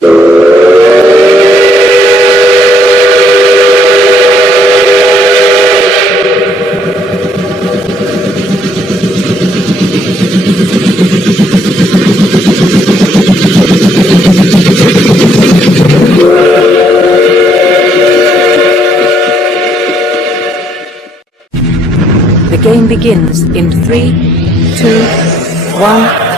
The game begins in 3, 2, 1.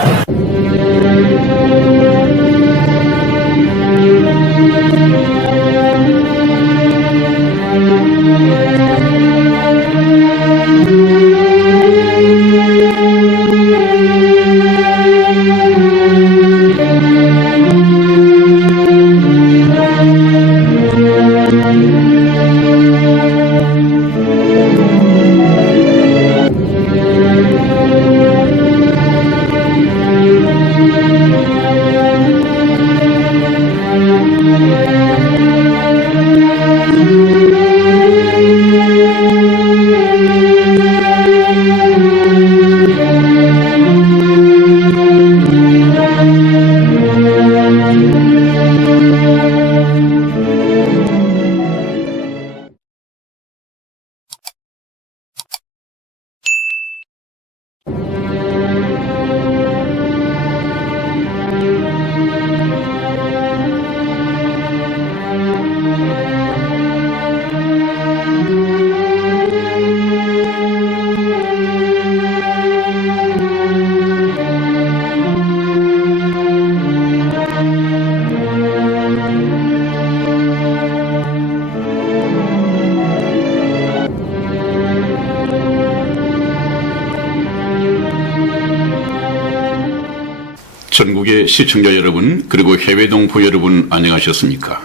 전국의 시청자 여러분, 그리고 해외 동포 여러분 안녕하셨습니까?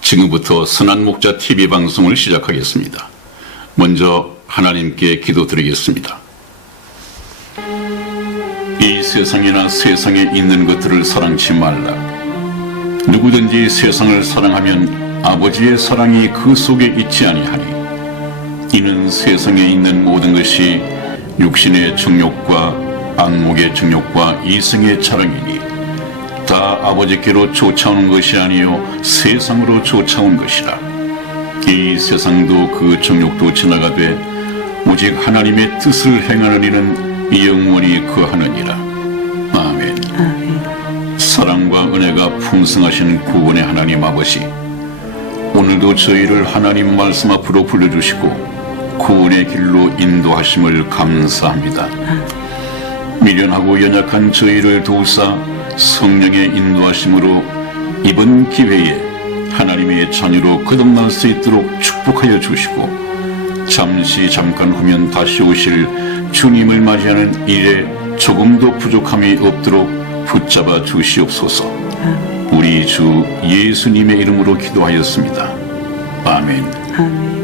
지금부터 선한 목자 TV 방송을 시작하겠습니다. 먼저 하나님께 기도드리겠습니다. 이 세상이나 세상에 있는 것들을 사랑치 말라. 누구든지 세상을 사랑하면 아버지의 사랑이 그 속에 있지 아니하니, 이는 세상에 있는 모든 것이 육신의 정욕과 안목의 정욕과 이성의 자랑이니 다 아버지께로 쫓아오는 것이 아니요 세상으로 쫓아온 것이라. 이 세상도 그 정욕도 지나가되 오직 하나님의 뜻을 행하는 이는 영원히 거하느니라. 아멘. 아멘. 사랑과 은혜가 풍성하신 구원의 하나님 아버지, 오늘도 저희를 하나님 말씀 앞으로 불러주시고 구원의 길로 인도하심을 감사합니다. 미련하고 연약한 저희를 도우사 성령의 인도하심으로 이번 기회에 하나님의 자녀로 거듭날 수 있도록 축복하여 주시고, 잠깐 후면 다시 오실 주님을 맞이하는 일에 조금도 부족함이 없도록 붙잡아 주시옵소서. 우리 주 예수님의 이름으로 기도하였습니다. 아멘. 아멘.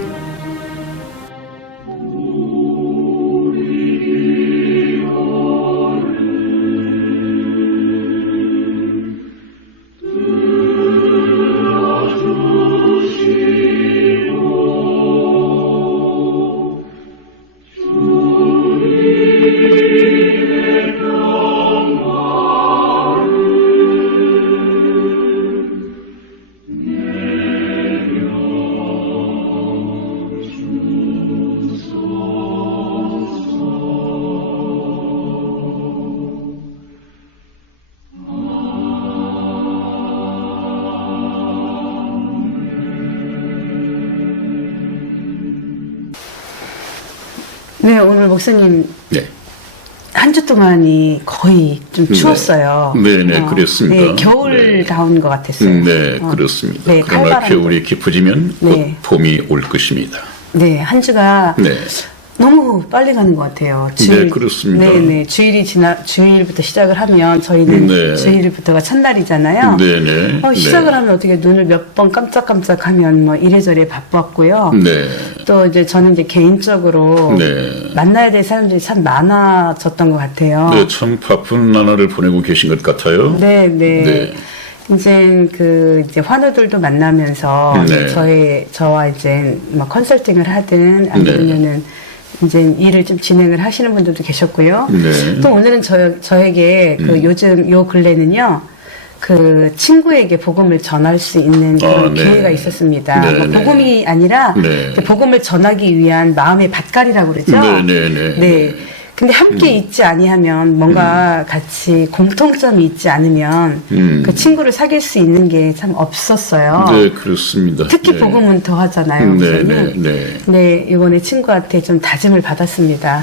네, 오늘 목사님. 네. 한 주 동안이 거의 좀 추웠어요. 네, 그랬습니다. 네, 겨울다운 것 같았어요. 네, 그렇습니다. 네, 그러나 겨울이 깊어지면 네. 곧 봄이 올 것입니다. 네, 한 주가 네. 너무 빨리 가는 것 같아요. 네, 그렇습니다. 네. 주일부터 시작을 하면 저희는 네. 주일부터가 첫날이잖아요. 네네. 시작을 하면 어떻게 눈을 몇 번 깜짝깜짝하면 뭐 이래저래 바빴고요. 네. 또 이제 저는 이제 개인적으로 네. 만나야 될 사람들이 참 많아졌던 것 같아요. 네, 참 바쁜 나날을 보내고 계신 것 같아요. 네. 네. 이제 환우들도 만나면서 네. 저와 이제 뭐 컨설팅을 하든 아니면은 이제 일을 좀 진행을 하시는 분들도 계셨고요. 네. 또 오늘은 저에게 그 요즘 요 근래는요, 그 친구에게 복음을 전할 수 있는 그런 네. 기회가 있었습니다. 네, 뭐 네. 복음이 아니라 네. 그 복음을 전하기 위한 마음의 밭갈이라고 그러죠. 네. 네. 근데 함께 있지 아니하면 뭔가 같이 공통점이 있지 않으면 그 친구를 사귈 수 있는 게 참 없었어요. 네, 그렇습니다. 특히 네. 복음은 더 하잖아요. 네. 네, 이번에 친구한테 좀 다짐을 받았습니다.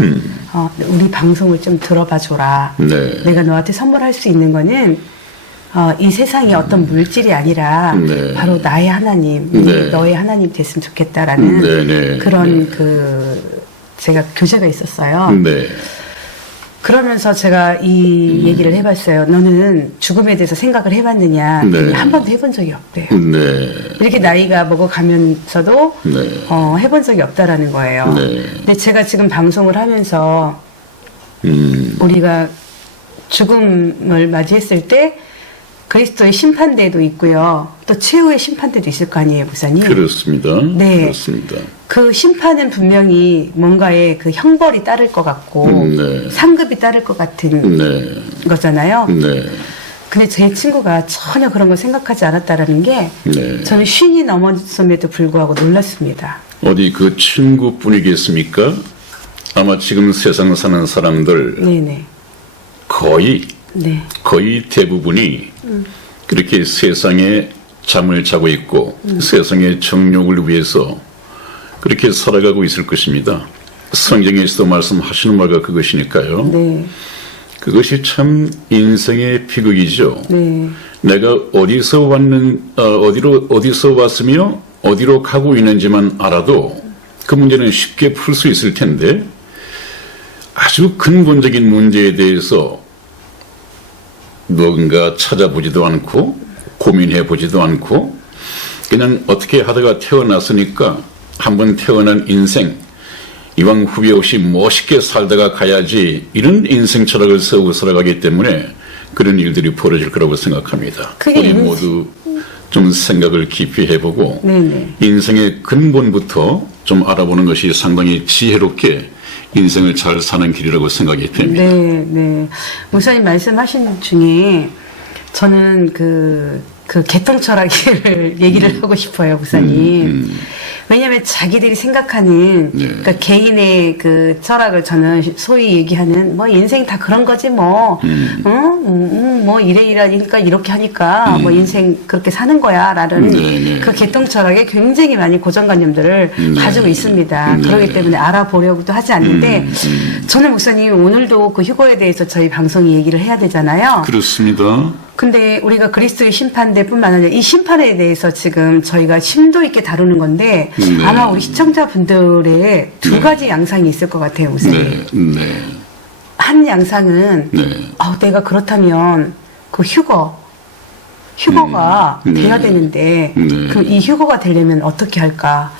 우리 방송을 좀 들어봐 줘라. 네. 내가 너한테 선물할 수 있는 거는 이 세상에 어떤 물질이 아니라 네. 바로 나의 하나님, 네. 너의 하나님 됐으면 좋겠다라는 네. 그런 제가 교제가 있었어요. 네. 그러면서 제가 이 얘기를 해봤어요. 너는 죽음에 대해서 생각을 해봤느냐? 네. 한 번도 해본 적이 없대요. 네. 이렇게 나이가 먹어가면서도 네. 해본 적이 없다라는 거예요. 네. 근데 제가 지금 방송을 하면서 우리가 죽음을 맞이했을 때 그리스도의 심판대도 있고요. 또 최후의 심판대도 있을 거 아니에요, 목사님? 그렇습니다. 네. 그렇습니다. 그 심판은 분명히 뭔가의 그 형벌이 따를 것 같고 네. 상급이 따를 것 같은 네. 거잖아요. 네. 근데 제 친구가 전혀 그런 걸 생각하지 않았다라는 게 네. 저는 쉰이 넘었음에도 불구하고 놀랐습니다. 어디 그 친구뿐이겠습니까? 아마 지금 세상 사는 사람들 네네. 거의 네. 대부분이 그렇게 세상에 잠을 자고 있고 세상의 정욕을 위해서 그렇게 살아가고 있을 것입니다. 성경에서도 말씀하시는 바가 그것이니까요. 네. 그것이 참 인생의 비극이죠. 네. 내가 어디서 왔으며 어디로 가고 있는지만 알아도 그 문제는 쉽게 풀 수 있을 텐데 아주 근본적인 문제에 대해서 누군가 찾아보지도 않고 고민해 보지도 않고 그냥 어떻게 하다가 태어났으니까 한번 태어난 인생 이왕 후회 없이 멋있게 살다가 가야지 이런 인생 철학을 세우고 살아가기 때문에 그런 일들이 벌어질 거라고 생각합니다. 우리 모두 좀 생각을 깊이 해보고 네네. 인생의 근본부터 좀 알아보는 것이 상당히 지혜롭게 인생을 잘 사는 길이라고 생각이 됩니다. 네, 네. 목사님 말씀하신 중에 저는 그 개통 철학을 얘기를 하고 싶어요, 목사님. 왜냐하면 자기들이 생각하는 네. 그러니까 개인의 그 철학을 저는 소위 얘기하는 뭐 인생 다 그런 거지 뭐, 뭐 이래이러니까 이렇게 하니까 뭐 인생 그렇게 사는 거야라는 네. 그 개통 철학에 굉장히 많이 고정관념들을 가지고 있습니다. 네. 그렇기 때문에 알아보려고도 하지 않는데 저는 목사님 오늘도 그 휴거에 대해서 저희 방송이 얘기를 해야 되잖아요. 그렇습니다. 근데 우리가 그리스도의 심판대뿐만 아니라 이 심판에 대해서 지금 저희가 심도 있게 다루는 건데 네. 아마 우리 시청자분들의 두 가지 양상이 있을 것 같아요, 목사님. 네. 한 양상은 네. 내가 그렇다면 그 휴거가 네. 돼야 되는데 네. 그럼 이 휴거가 되려면 어떻게 할까?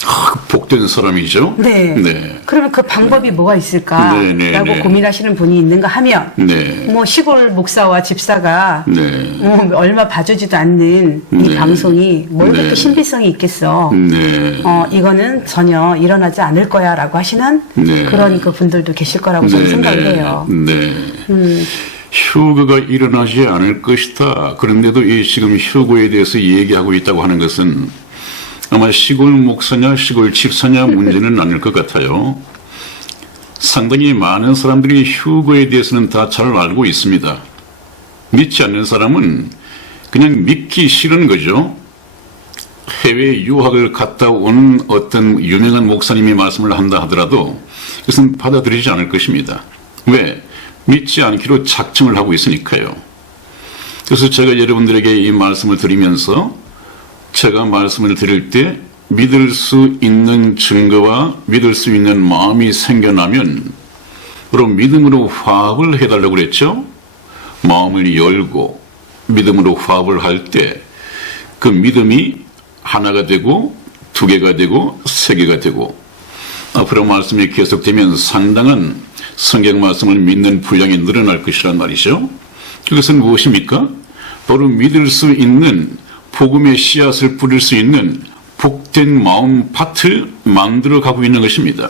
복된 사람이죠. 네. 네. 그러면 그 방법이 뭐가 있을까라고 네. 고민하시는 분이 있는가 하면 네. 뭐 시골 목사와 집사가 네. 얼마 봐주지도 않는 이 네. 방송이 뭘 그렇게 네. 신비성이 있겠어. 네. 이거는 전혀 일어나지 않을 거야 라고 하시는 네. 그런 그 분들도 계실 거라고 저는 생각을 해요. 네. 휴거가 일어나지 않을 것이다. 그런데도 이 지금 휴거에 대해서 얘기하고 있다고 하는 것은 아마 시골 목사냐 시골 집사냐 문제는 아닐 것 같아요. 상당히 많은 사람들이 휴거에 대해서는 다 잘 알고 있습니다. 믿지 않는 사람은 그냥 믿기 싫은 거죠. 해외 유학을 갔다 온 어떤 유명한 목사님이 말씀을 한다 하더라도 이것은 받아들이지 않을 것입니다. 왜? 믿지 않기로 작정을 하고 있으니까요. 그래서 제가 여러분들에게 이 말씀을 드리면서 제가 말씀을 드릴 때 믿을 수 있는 증거와 믿을 수 있는 마음이 생겨나면 바로 믿음으로 화합을 해달라고 그랬죠. 마음을 열고 믿음으로 화합을 할 때 그 믿음이 하나가 되고 두 개가 되고 세 개가 되고 앞으로 말씀이 계속되면 상당한 성경 말씀을 믿는 분량이 늘어날 것이란 말이죠. 그것은 무엇입니까? 바로 믿을 수 있는 복음의 씨앗을 뿌릴 수 있는 복된 마음 밭을 만들어 가고 있는 것입니다.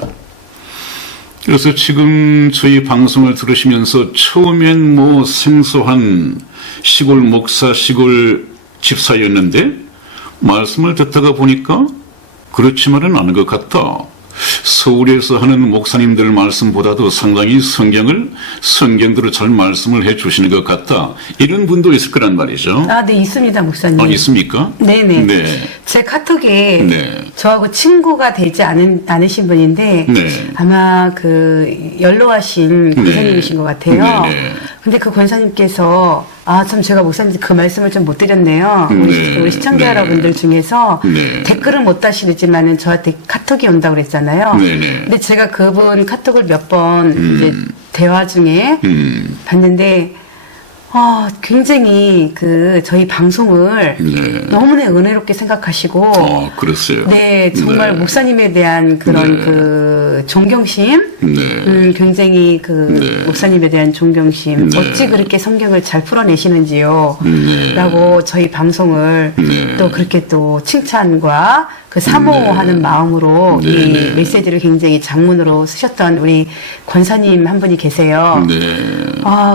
그래서 지금 저희 방송을 들으시면서 처음엔 뭐 생소한 시골 목사, 시골 집사였는데 말씀을 듣다가 보니까 그렇지만은 않은 것 같다. 서울에서 하는 목사님들 말씀보다도 상당히 성경대로 잘 말씀을 해 주시는 것 같다. 이런 분도 있을 거란 말이죠. 아, 네, 있습니다, 목사님. 있습니까? 네네. 네. 제 카톡에 네. 저하고 친구가 되지 않으신 분인데 네. 아마 그 연로하신 권사님이신 것 같아요. 네네. 근데 그 권사님께서 참 제가 목사님 그 말씀을 좀 못 드렸네요. 우리 시청자 네. 여러분들 중에서 네. 댓글은 못 다시지만은 저한테 카톡이 온다고 그랬잖아요. 네네. 근데 제가 그분 카톡을 몇 번 이제 대화 중에 봤는데 굉장히 저희 방송을 네. 너무나 은혜롭게 생각하시고 그랬어요. 네, 정말 네. 목사님에 대한 그런 네. 그 존경심, 네. 굉장히 네. 목사님에 대한 존경심, 네. 어찌 그렇게 성경을 잘 풀어내시는지요. 네. 라고 저희 방송을 네. 또 그렇게 또 칭찬과 사모하는 네. 마음으로 네. 이 메시지를 굉장히 장문으로 쓰셨던 우리 권사님 한 분이 계세요. 네.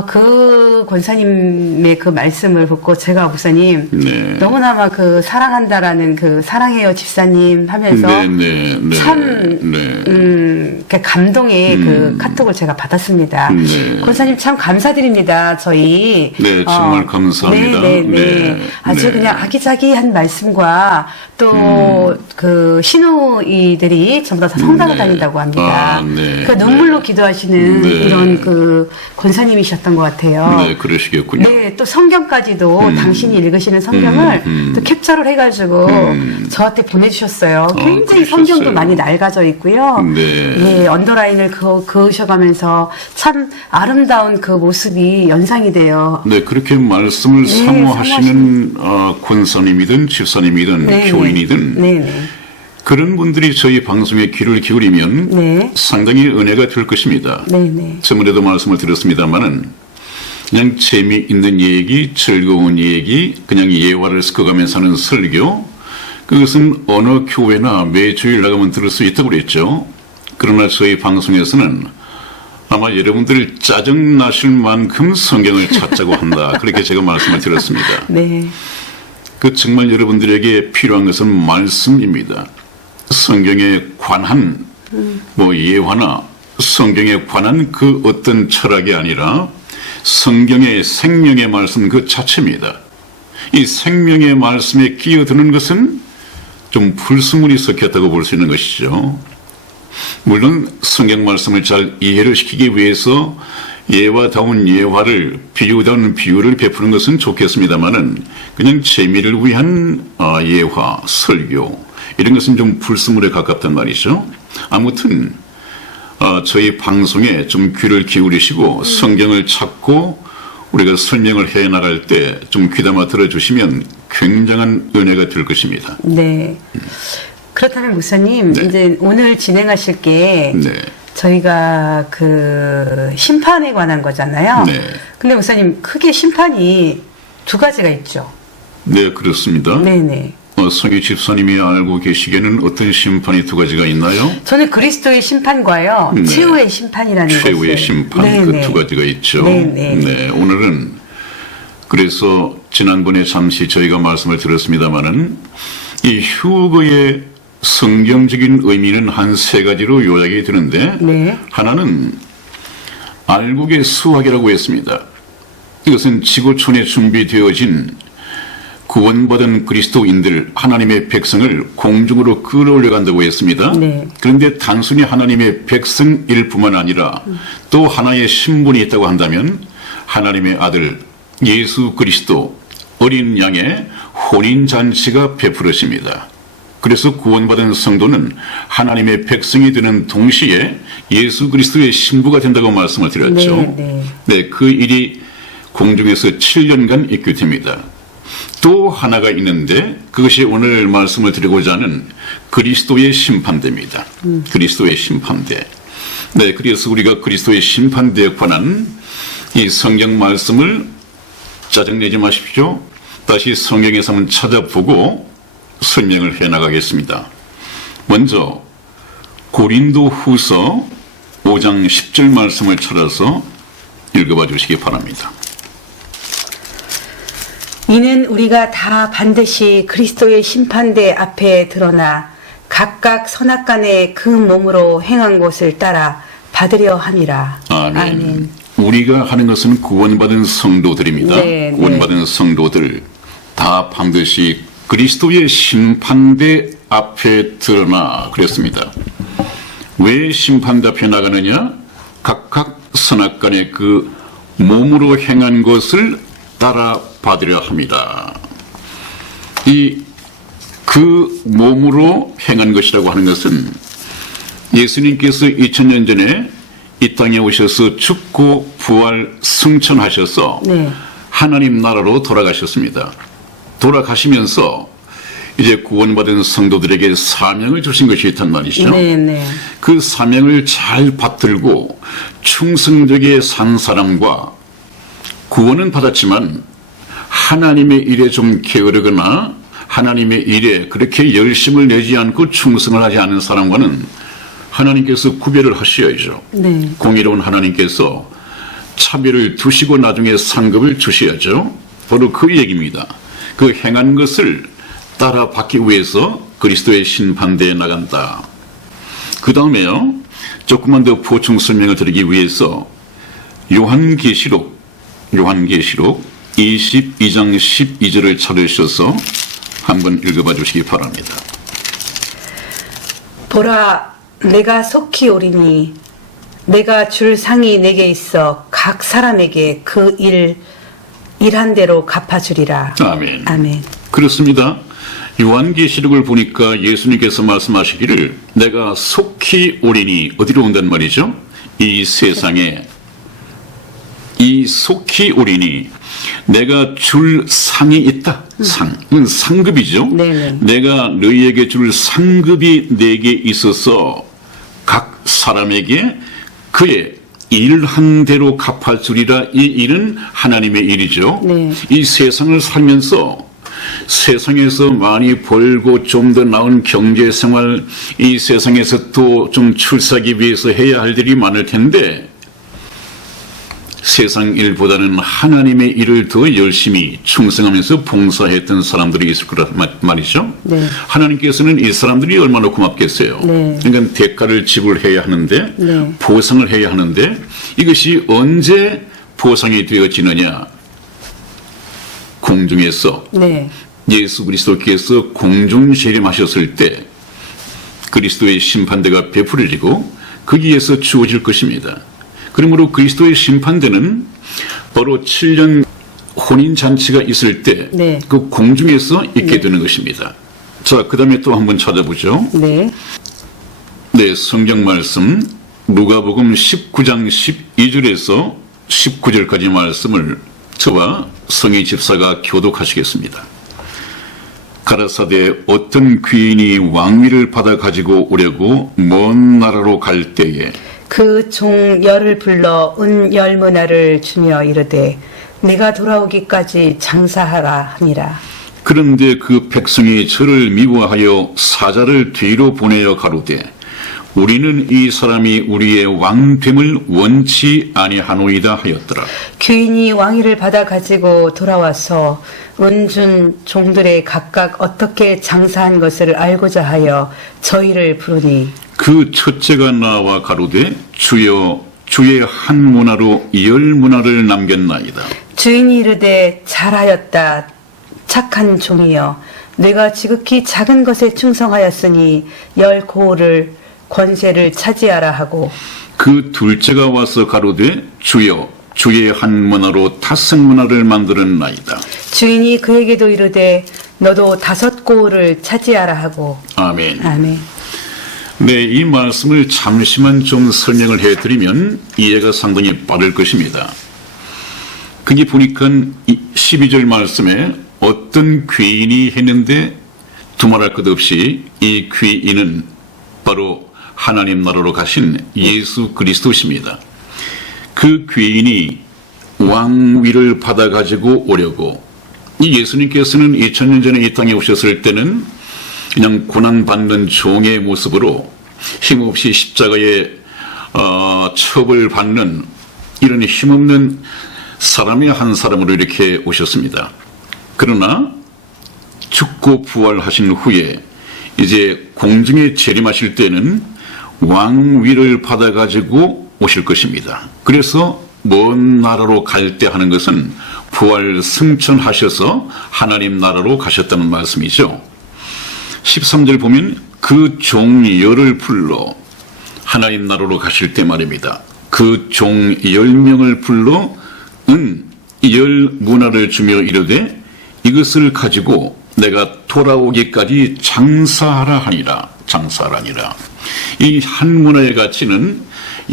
그 권사님의 그 말씀을 듣고 제가 목사님 네. 너무나마 사랑한다라는 사랑해요 집사님 하면서 네. 참 감동의 카톡을 제가 받았습니다. 네. 권사님 참 감사드립니다. 저희 네, 정말 감사합니다. 네. 아주 네. 그냥 아기자기한 말씀과 또 신우이들이 전부 다 성당을 네. 다닌다고 합니다. 네. 눈물로 기도하시는 네. 이런 권사님이셨던 것 같아요. 네, 그러시겠군요. 네, 또 성경까지도 당신이 읽으시는 성경을 또 캡처를 해가지고 저한테 보내주셨어요. 굉장히 그러셨어요. 성경도 많이 낡아져 있고요. 네. 언더라인을 그으셔가면서 참 아름다운 그 모습이 연상이 돼요. 네, 그렇게 말씀을 사모하시는 권사님이든 집사님이든 네, 교인이든 네. 그런 분들이 저희 방송에 귀를 기울이면 네. 상당히 은혜가 될 것입니다. 네. 저번에도 말씀을 드렸습니다만은 그냥 재미있는 얘기, 즐거운 얘기, 그냥 예화를 섞어가면서 하는 설교, 그것은 어느 교회나 매주일 나가면 들을 수 있다고 그랬죠. 그러나 저희 방송에서는 아마 여러분들 짜증 나실 만큼 성경을 찾자고 한다. 그렇게 제가 말씀을 드렸습니다. 네. 정말 여러분들에게 필요한 것은 말씀입니다. 성경에 관한 예화나 성경에 관한 그 어떤 철학이 아니라 성경의 생명의 말씀 그 자체입니다. 이 생명의 말씀에 끼어드는 것은 좀 불순물이 섞였다고 볼 수 있는 것이죠. 물론 성경 말씀을 잘 이해를 시키기 위해서 예화다운 예화를, 비유다운 비유를 베푸는 것은 좋겠습니다만은 그냥 재미를 위한 예화, 설교 이런 것은 좀 불순물에 가깝단 말이죠. 아무튼 저희 방송에 좀 귀를 기울이시고 성경을 찾고 우리가 설명을 해 나갈 때 좀 귀담아 들어주시면 굉장한 은혜가 될 것입니다. 네. 그렇다면 목사님, 네. 이제 오늘 진행하실 게 네. 저희가 심판에 관한 거잖아요. 네. 근데 목사님, 크게 심판이 두 가지가 있죠. 네, 그렇습니다. 네네. 성희 집사님이 알고 계시기에는 어떤 심판이 두 가지가 있나요? 저는 그리스도의 심판과요, 네. 최후의 심판이라는 것을. 최후의 심판 그 두 가지가 있죠. 네, 오늘은 그래서 지난번에 잠시 저희가 말씀을 드렸습니다마는 이 휴거의 성경적인 의미는 한 세 가지로 요약이 되는데 네. 하나는 알곡의 수확이라고 했습니다. 이것은 지구촌에 준비되어진 구원받은 그리스도인들, 하나님의 백성을 공중으로 끌어올려간다고 했습니다. 네. 그런데 단순히 하나님의 백성일 뿐만 아니라 또 하나의 신분이 있다고 한다면 하나님의 아들 예수 그리스도 어린 양의 혼인잔치가 베풀어집니다. 그래서 구원받은 성도는 하나님의 백성이 되는 동시에 예수 그리스도의 신부가 된다고 말씀을 드렸죠. 네, 그 일이 공중에서 7년간 있게 됩니다. 또 하나가 있는데 그것이 오늘 말씀을 드리고자 하는 그리스도의 심판대입니다. 그리스도의 심판대. 네, 그래서 우리가 그리스도의 심판대에 관한 이 성경 말씀을 짜증내지 마십시오. 다시 성경에서 한번 찾아보고 설명을 해나가겠습니다. 먼저 고린도 후서 5장 10절 말씀을 찾아서 읽어봐 주시기 바랍니다. 이는 우리가 다 반드시 그리스도의 심판대 앞에 드러나 각각 선악간에 그 몸으로 행한 것을 따라 받으려 함이라. 아멘. 우리가 하는 것은 구원받은 성도들입니다. 네, 구원받은 성도들 다 반드시 그리스도의 심판대 앞에 드러나 그랬습니다. 왜 심판대 앞에 나가느냐? 각각 선악간에 그 몸으로 행한 것을 따라 받으려 합니다. 그 몸으로 행한 것이라고 하는 것은 예수님께서 2000년 전에 이 땅에 오셔서 죽고 부활 승천하셔서 네. 하나님 나라로 돌아가셨습니다. 돌아가시면서 이제 구원받은 성도들에게 사명을 주신 것이 있단 말이죠. 네, 네. 그 사명을 잘 받들고 충성되게 산 사람과 구원은 받았지만 하나님의 일에 좀 게으르거나 하나님의 일에 그렇게 열심을 내지 않고 충성을 하지 않은 사람과는 하나님께서 구별을 하셔야죠. 네. 공의로운 하나님께서 차별을 두시고 나중에 상급을 주셔야죠. 바로 그 얘기입니다. 그 행한 것을 따라 받기 위해서 그리스도의 심판대에 나간다. 그 다음에요. 조금만 더 보충 설명을 드리기 위해서 요한계시록 22장 12절을 찾으셔서 한번 읽어봐 주시기 바랍니다. 보라, 내가 속히 오리니 내가 줄 상이 내게 있어 각 사람에게 그 일한 대로 갚아주리라. 아멘. 아멘. 그렇습니다. 요한계시록을 보니까 예수님께서 말씀하시기를 내가 속히 오리니 어디로 온단 말이죠? 이 세상에 이 속히 오리니 내가 줄 상이 있다. 상. 이건 상급이죠. 네네. 내가 너희에게 줄 상급이 내게 있어서 각 사람에게 그의 일한 대로 갚아주리라. 이 일은 하나님의 일이죠. 네. 이 세상을 살면서 세상에서 많이 벌고 좀 더 나은 경제 생활, 이 세상에서 또 좀 출세하기 위해서 해야 할 일이 많을 텐데 세상 일보다는 하나님의 일을 더 열심히 충성하면서 봉사했던 사람들이 있을 거란 말이죠. 네. 하나님께서는 이 사람들이 얼마나 고맙겠어요. 네. 그러니까 대가를 지불해야 하는데 네. 보상을 해야 하는데 이것이 언제 보상이 되어지느냐. 공중에서 네. 예수 그리스도께서 공중 재림하셨을 때 그리스도의 심판대가 베풀어지고 거기에서 주어질 것입니다. 그러므로 그리스도의 심판대는 바로 7년 혼인잔치가 있을 때 네. 그 공중에서 있게 되는 것입니다. 자, 그 다음에 또 한번 찾아보죠. 네. 네, 성경 말씀 누가복음 19장 12절에서 19절까지 말씀을 저와 성희 집사가 교독하시겠습니다. 가라사대 어떤 귀인이 왕위를 받아 가지고 오려고 먼 나라로 갈 때에 그 종 열을 불러 은 열문화를 주며 이르되 내가 돌아오기까지 장사하라 하니라. 그런데 그 백성이 저를 미워하여 사자를 뒤로 보내어 가로되 우리는 이 사람이 우리의 왕됨을 원치 아니하노이다 하였더라. 귀인이 왕위를 받아 가지고 돌아와서 은준 종들의 각각 어떻게 장사한 것을 알고자 하여 저희를 부르니 그 첫째가 나와 가로되 주여 주의 한 문화로 열 문화를 남겼나이다. 주인이 이르되 잘하였다 착한 종이여 내가 지극히 작은 것에 충성하였으니 열 고을을 권세를 차지하라 하고 그 둘째가 와서 가로되 주여 주의 한 문화로 다섯 문화를 만들었나이다. 주인이 그에게도 이르되 너도 다섯 고을을 차지하라 하고 아멘. 아멘. 네, 이 말씀을 잠시만 좀 설명을 해드리면 이해가 상당히 빠를 것입니다. 거기 보니까 12절 말씀에 어떤 귀인이 했는데 두말할 것 없이 이 귀인은 바로 하나님 나라로 가신 예수 그리스도십니다. 그 귀인이 왕위를 받아가지고 오려고 이 예수님께서는 2000년 전에 이 땅에 오셨을 때는 그냥 고난받는 종의 모습으로 힘없이 십자가에 처벌받는 이런 힘없는 사람의 한 사람으로 이렇게 오셨습니다. 그러나 죽고 부활하신 후에 이제 공중에 재림하실 때는 왕위를 받아가지고 오실 것입니다. 그래서 먼 나라로 갈 때 하는 것은 부활 승천하셔서 하나님 나라로 가셨다는 말씀이죠. 13절 보면 그 종 열을 불러 하나님 나라로 가실 때 말입니다. 그 종 10명을 불러 열 문화를 주며 이르되 이것을 가지고 내가 돌아오기까지 장사하라 하니라. 장사하라니라. 이 한 문화의 가치는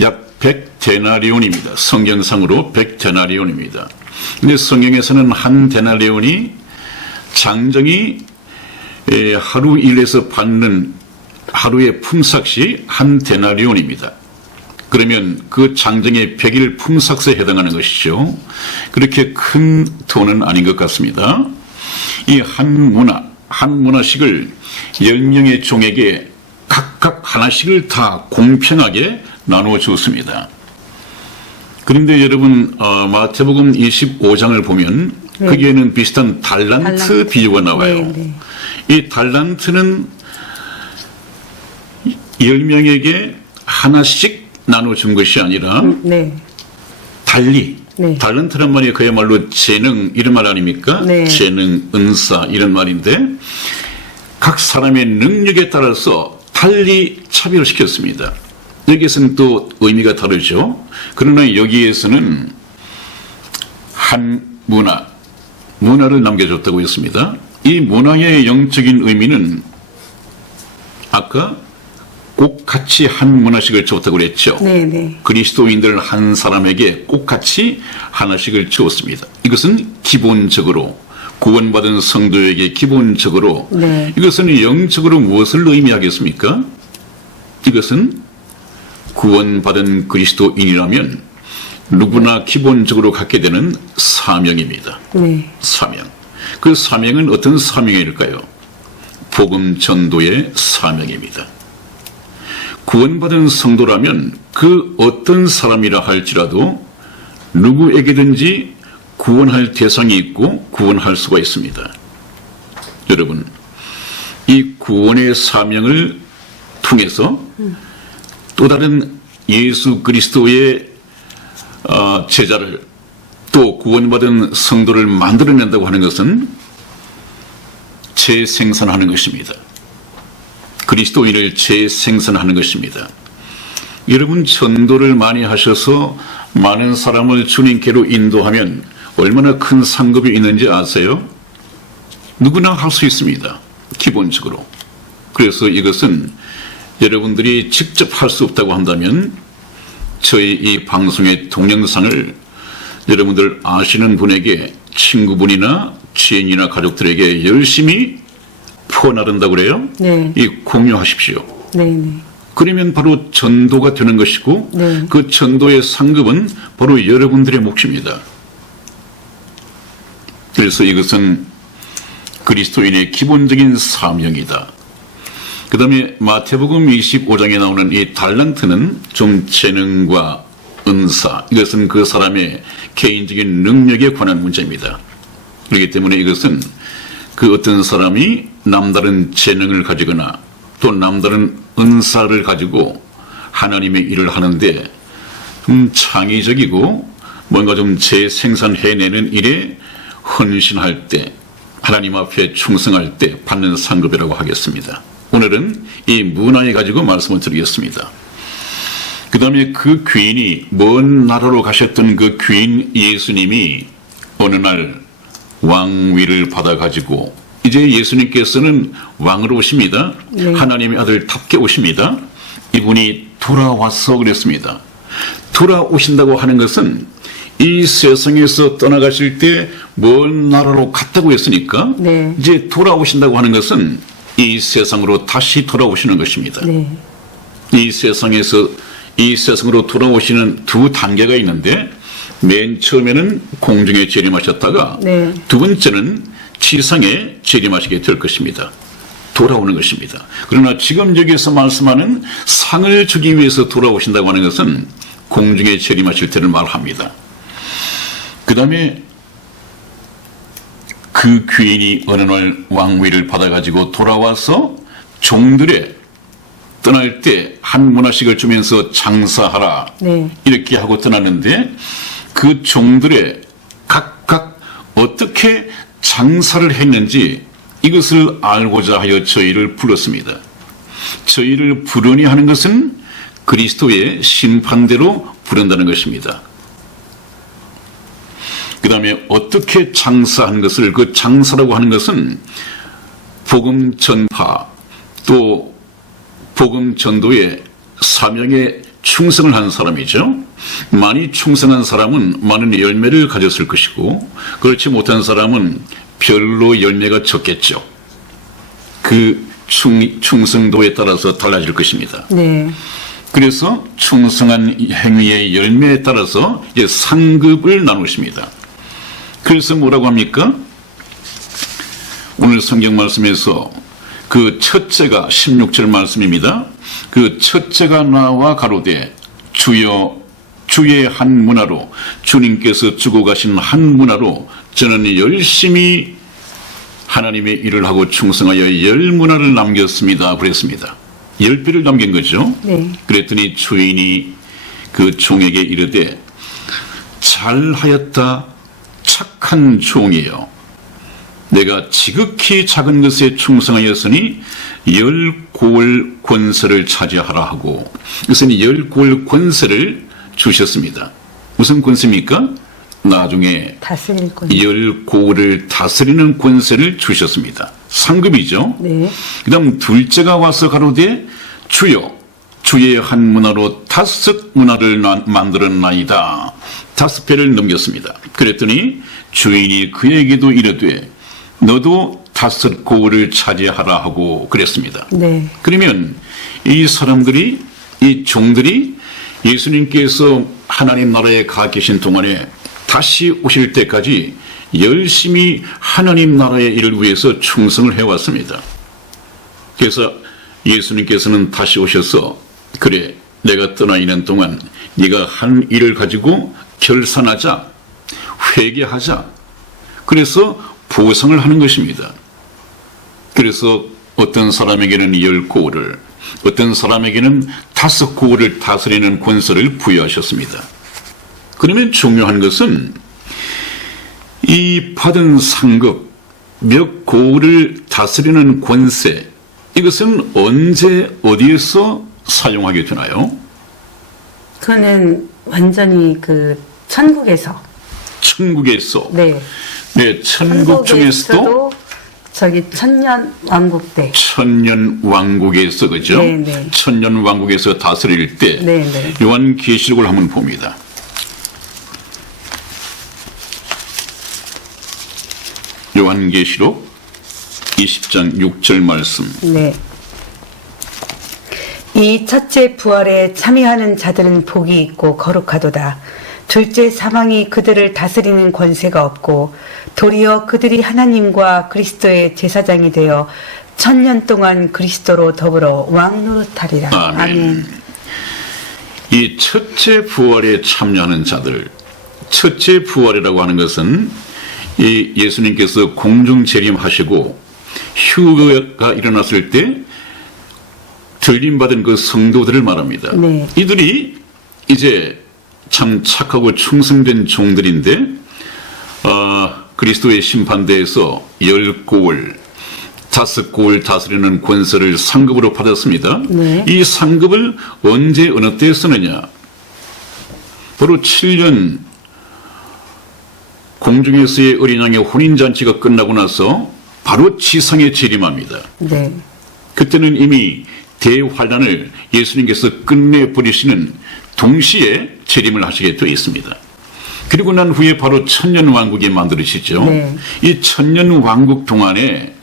약 100데나리온입니다. 성경상으로 100데나리온입니다. 근데 성경에서는 한 데나리온이 장정이 하루 일에서 받는 하루의 품삯이 한 데나리온입니다. 그러면 그 장정의 100일 품삯에 해당하는 것이죠. 그렇게 큰 돈은 아닌 것 같습니다. 이 한 문화씩을 10명의 종에게 각각 하나씩을 다 공평하게 나누어 주었습니다. 그런데 여러분 마태복음 25장을 보면 네. 거기에는 비슷한 달란트 비유가 나와요. 네. 이 달란트는 10명에게 하나씩 나눠준 것이 아니라 네. 달리 네. 달란트란 말이 그야말로 재능 이런 말 아닙니까? 네. 재능, 은사 이런 말인데 각 사람의 능력에 따라서 달리 차별시켰습니다. 여기에서는 또 의미가 다르죠. 그러나 여기에서는 한 문화를 남겨줬다고 했습니다. 이 문화의 영적인 의미는 아까 꼭 같이 한 문화씩을 줬다고 그랬죠. 네. 그리스도인들 한 사람에게 꼭 같이 하나씩을 주었습니다. 이것은 기본적으로 구원받은 성도에게 기본적으로 네. 이것은 영적으로 무엇을 의미하겠습니까? 이것은 구원받은 그리스도인이라면 누구나 기본적으로 갖게 되는 사명입니다. 네. 사명. 그 사명은 어떤 사명일까요? 복음 전도의 사명입니다. 구원받은 성도라면 그 어떤 사람이라 할지라도 누구에게든지 구원할 대상이 있고 구원할 수가 있습니다. 여러분, 이 구원의 사명을 통해서 또 다른 예수 그리스도의 제자를 또 구원받은 성도를 만들어낸다고 하는 것은 재생산하는 것입니다. 그리스도인을 재생산하는 것입니다. 여러분 전도를 많이 하셔서 많은 사람을 주님께로 인도하면 얼마나 큰 상급이 있는지 아세요? 누구나 할 수 있습니다. 기본적으로. 그래서 이것은 여러분들이 직접 할 수 없다고 한다면 저희 이 방송의 동영상을 여러분들 아시는 분에게 친구분이나 지인이나 가족들에게 열심히 퍼나른다고 그래요? 네. 이 공유하십시오. 네. 그러면 바로 전도가 되는 것이고 네. 그 전도의 상급은 바로 여러분들의 몫입니다. 그래서 이것은 그리스도인의 기본적인 사명이다. 그 다음에 마태복음 25장에 나오는 이 달란트는 좀 재능과 은사, 이것은 그 사람의 개인적인 능력에 관한 문제입니다. 그렇기 때문에 이것은 그 어떤 사람이 남다른 재능을 가지거나 또 남다른 은사를 가지고 하나님의 일을 하는데 좀 창의적이고 뭔가 좀 재생산해내는 일에 헌신할 때 하나님 앞에 충성할 때 받는 상급이라고 하겠습니다. 오늘은 이 문화에 가지고 말씀을 드리겠습니다. 그 다음에 그 귀인이 먼 나라로 가셨던 그 귀인 예수님이 어느 날 왕위를 받아가지고 이제 예수님께서는 왕으로 오십니다. 네. 하나님의 아들답게 오십니다. 이분이 돌아왔어 그랬습니다. 돌아오신다고 하는 것은 이 세상에서 떠나가실 때 먼 나라로 갔다고 했으니까 네. 이제 돌아오신다고 하는 것은 이 세상으로 다시 돌아오시는 것입니다. 네. 이 세상으로 돌아오시는 두 단계가 있는데 맨 처음에는 공중에 재림하셨다가 네. 두 번째는 지상에 재림하시게 될 것입니다. 돌아오는 것입니다. 그러나 지금 여기서 말씀하는 상을 주기 위해서 돌아오신다고 하는 것은 공중에 재림하실 때를 말합니다. 그 다음에 그 귀인이 어느 날 왕위를 받아가지고 돌아와서 종들의 떠날 때 한 문화씩을 주면서 장사하라 네. 이렇게 하고 떠났는데 그 종들의 각각 어떻게 장사를 했는지 이것을 알고자 하여 저희를 불렀습니다. 저희를 부르니 하는 것은 그리스도의 심판대로 부른다는 것입니다. 그 다음에 어떻게 장사한 것을, 그 장사라고 하는 것은 복음 전파 또 복음 전도의 사명에 충성을 한 사람이죠. 많이 충성한 사람은 많은 열매를 가졌을 것이고 그렇지 못한 사람은 별로 열매가 적겠죠. 그 충성도에 따라서 달라질 것입니다. 네. 그래서 충성한 행위의 열매에 따라서 이제 상급을 나누십니다. 그래서 뭐라고 합니까? 오늘 성경 말씀에서 그 첫째가 16절 말씀입니다. 그 첫째가 나와 가로되 주여 주의 한 문화로 주님께서 주고 가신 한 문화로 저는 열심히 하나님의 일을 하고 충성하여 10문화를 남겼습니다. 그랬습니다. 10배를 남긴 거죠. 네. 그랬더니 주인이 그 종에게 이르되 잘하였다 착한 종이여 내가 지극히 작은 것에 충성하였으니 10고을 권세를 차지하라 하고 이것은 10고을 권세를 주셨습니다. 무슨 권세입니까? 나중에 다스릴 권. 10고을을 다스리는 권세를 주셨습니다. 상급이죠. 네. 그 다음 둘째가 와서 가로되 주여 주의 한 문화로 5문화를 만들었나이다. 5배를 넘겼습니다. 그랬더니 주인이 그에게도 이르되 너도 5고을을 차지하라 하고 그랬습니다. 네. 그러면 이 사람들이 이 종들이 예수님께서 하나님 나라에 가 계신 동안에 다시 오실 때까지 열심히 하나님 나라의 일을 위해서 충성을 해왔습니다. 그래서 예수님께서는 다시 오셔서 그래 내가 떠나 있는 동안 네가 한 일을 가지고 결산하자 회개하자 그래서 보상을 하는 것입니다. 그래서 어떤 사람에게는 10고을을 어떤 사람에게는 5고을을 다스리는 권세를 부여하셨습니다. 그러면 중요한 것은 이 받은 상급 몇 고을을 다스리는 권세 이것은 언제 어디에서 사용하게 되나요? 그거는 완전히 그 천국에서. 천국에서. 네. 네, 천국 중에서도 저기 천년 왕국 때. 천년 왕국에서 그죠? 네, 네. 천년 왕국에서 다스릴 때 네, 네. 요한계시록을 한번 봅니다. 요한계시록 20장 6절 말씀. 네. 이 첫째 부활에 참여하는 자들은 복이 있고 거룩하도다. 둘째 사망이 그들을 다스리는 권세가 없고 도리어 그들이 하나님과 그리스도의 제사장이 되어 1000년 동안 그리스도로 더불어 왕노릇하리라. 아멘. 이 첫째 부활에 참여하는 자들, 첫째 부활이라고 하는 것은 이 예수님께서 공중 재림하시고 휴거가 일어났을 때 들림받은 그 성도들을 말합니다. 네. 이들이 이제 참 착하고 충성된 종들인데 그리스도의 심판대에서 10고을 5고을 다스리는 권세를 상급으로 받았습니다. 네. 이 상급을 언제 어느 때 쓰느냐 바로 7년 공중에서의 어린 양의 혼인잔치가 끝나고 나서 바로 지상에 재림합니다. 네. 그때는 이미 대환란을 예수님께서 끝내버리시는 동시에 재림을 하시게 되어 있습니다. 그리고 난 후에 바로 천년 왕국이 만들어지죠. 네. 이 천년 왕국 동안에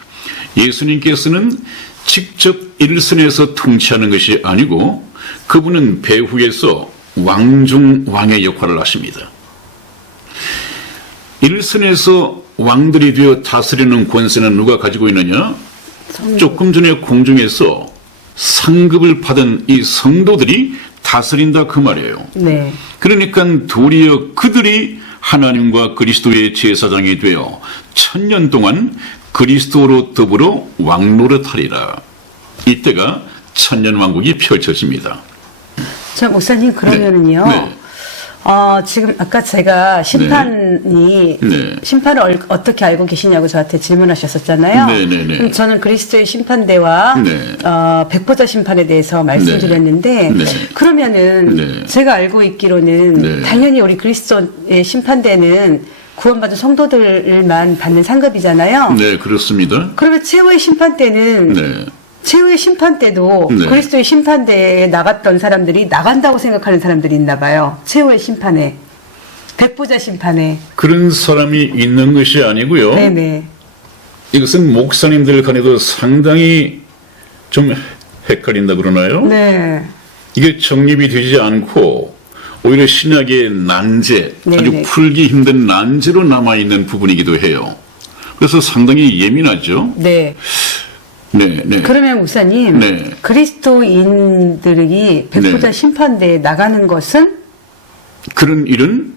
예수님께서는 직접 일선에서 통치하는 것이 아니고 그분은 배후에서 왕중 왕의 역할을 하십니다. 일선에서 왕들이 되어 다스리는 권세는 누가 가지고 있느냐? 조금 전에 공중에서 상급을 받은 이 성도들이 다스린다 그 말이에요. 네. 그러니까 도리어 그들이 하나님과 그리스도의 제사장이 되어 1000년 동안 그리스도로 더불어 왕노릇하리라. 이때가 1000년 왕국이 펼쳐집니다. 자, 목사님, 그러면은요. 네. 지금 아까 제가 심판이, 네. 심판을 어떻게 알고 계시냐고 저한테 질문하셨었잖아요. 네네네. 그럼 저는 그리스도의 심판대와, 네. 백보자 심판에 대해서 말씀드렸는데, 네. 그러면은 네. 제가 알고 있기로는 네. 당연히 우리 그리스도의 심판대는 구원받은 성도들만 받는 상급이잖아요. 네, 그렇습니다. 그러면 최후의 심판 때는 네. 최후의 심판 때도 네. 그리스도의 심판대에 나갔던 사람들이 나간다고 생각하는 사람들이 있나 봐요. 최후의 심판에. 백보자 심판에. 그런 사람이 있는 것이 아니고요. 네네. 이것은 목사님들 간에도 상당히 좀 헷갈린다 그러나요? 네. 이게 정립이 되지 않고 오히려 신약의 난제, 아주 네네. 풀기 힘든 난제로 남아있는 부분이기도 해요. 그래서 상당히 예민하죠. 네. 네, 네. 그러면 목사님, 네. 그리스도인들이 백보자 네. 심판대에 나가는 것은 그런 일은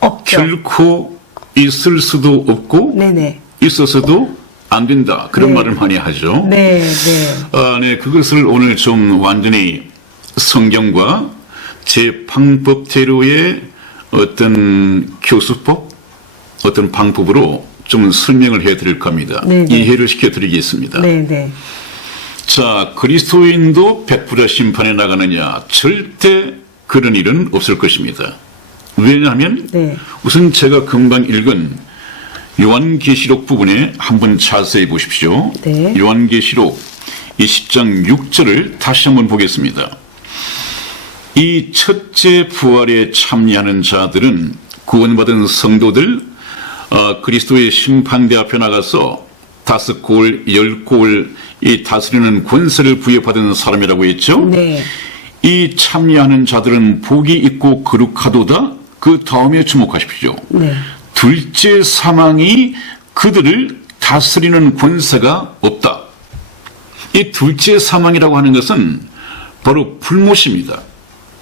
없죠. 결코 있을 수도 없고 네네. 있어서도 안 된다. 그런 네. 말을 많이 하죠. 네, 네. 네, 그것을 오늘 좀 완전히 성경과 제 방법대로의 어떤 교수법, 어떤 방법으로 좀 설명을 해드릴 겁니다. 네네. 이해를 시켜드리겠습니다. 네네. 자, 그리스도인도 백부자 심판에 나가느냐? 절대 그런 일은 없을 것입니다. 왜냐하면 네. 우선 제가 금방 읽은 요한계시록 부분에 한번 자세히 보십시오. 네. 요한계시록 10장 6절을 다시 한번 보겠습니다. 이 첫째 부활에 참여하는 자들은 구원받은 성도들, 그리스도의 심판대 앞에 나가서 5골, 10골 이 다스리는 권세를 부여받은 사람이라고 했죠. 네. 이 참여하는 자들은 복이 있고 거룩하도다. 그 다음에 주목하십시오. 네. 둘째 사망이 그들을 다스리는 권세가 없다. 이 둘째 사망이라고 하는 것은 바로 불못입니다.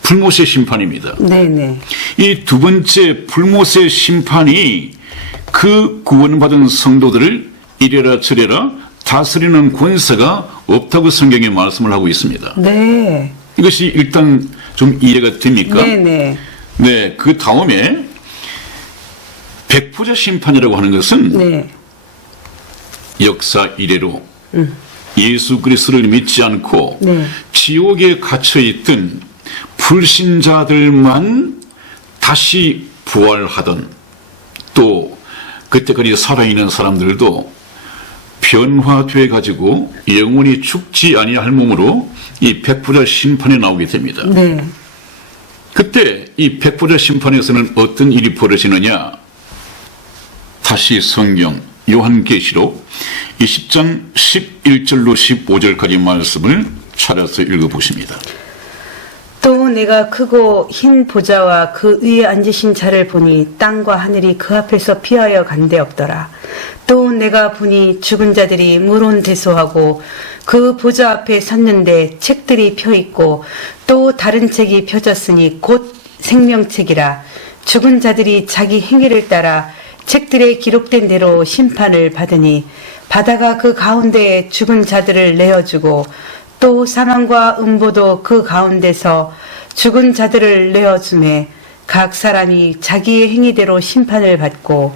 불못의 심판입니다. 네네. 이 두 번째 불못의 심판이 그 구원받은 성도들을 이래라 저래라 다스리는 권세가 없다고 성경에 말씀을 하고 있습니다. 네. 이것이 일단 좀 이해가 됩니까? 네네. 네, 그 다음에 백보자 심판이라고 하는 것은 네. 역사 이래로 예수 그리스도를 믿지 않고 네. 지옥에 갇혀있던 불신자들만 다시 부활하던 또 그때까지 살아있는 사람들도 변화돼 가지고 영원히 죽지 아니할 몸으로 이 백보자 심판에 나오게 됩니다. 네. 그때 이 백보자 심판에서는 어떤 일이 벌어지느냐? 다시 성경 요한계시록 20장 11절로 15절까지 말씀을 찾아서 읽어보십니다. 또 내가 크고 흰 보좌와 그 위에 앉으신 자를 보니 땅과 하늘이 그 앞에서 피하여 간데 없더라. 또 내가 보니 죽은 자들이 물온대소하고 그 보좌 앞에 섰는데 책들이 펴있고 또 다른 책이 펴졌으니 곧 생명책이라. 죽은 자들이 자기 행위를 따라 책들에 기록된 대로 심판을 받으니 바다가 그 가운데에 죽은 자들을 내어주고 또 사망과 음보도 그 가운데서 죽은 자들을 내어주매 각 사람이 자기의 행위대로 심판을 받고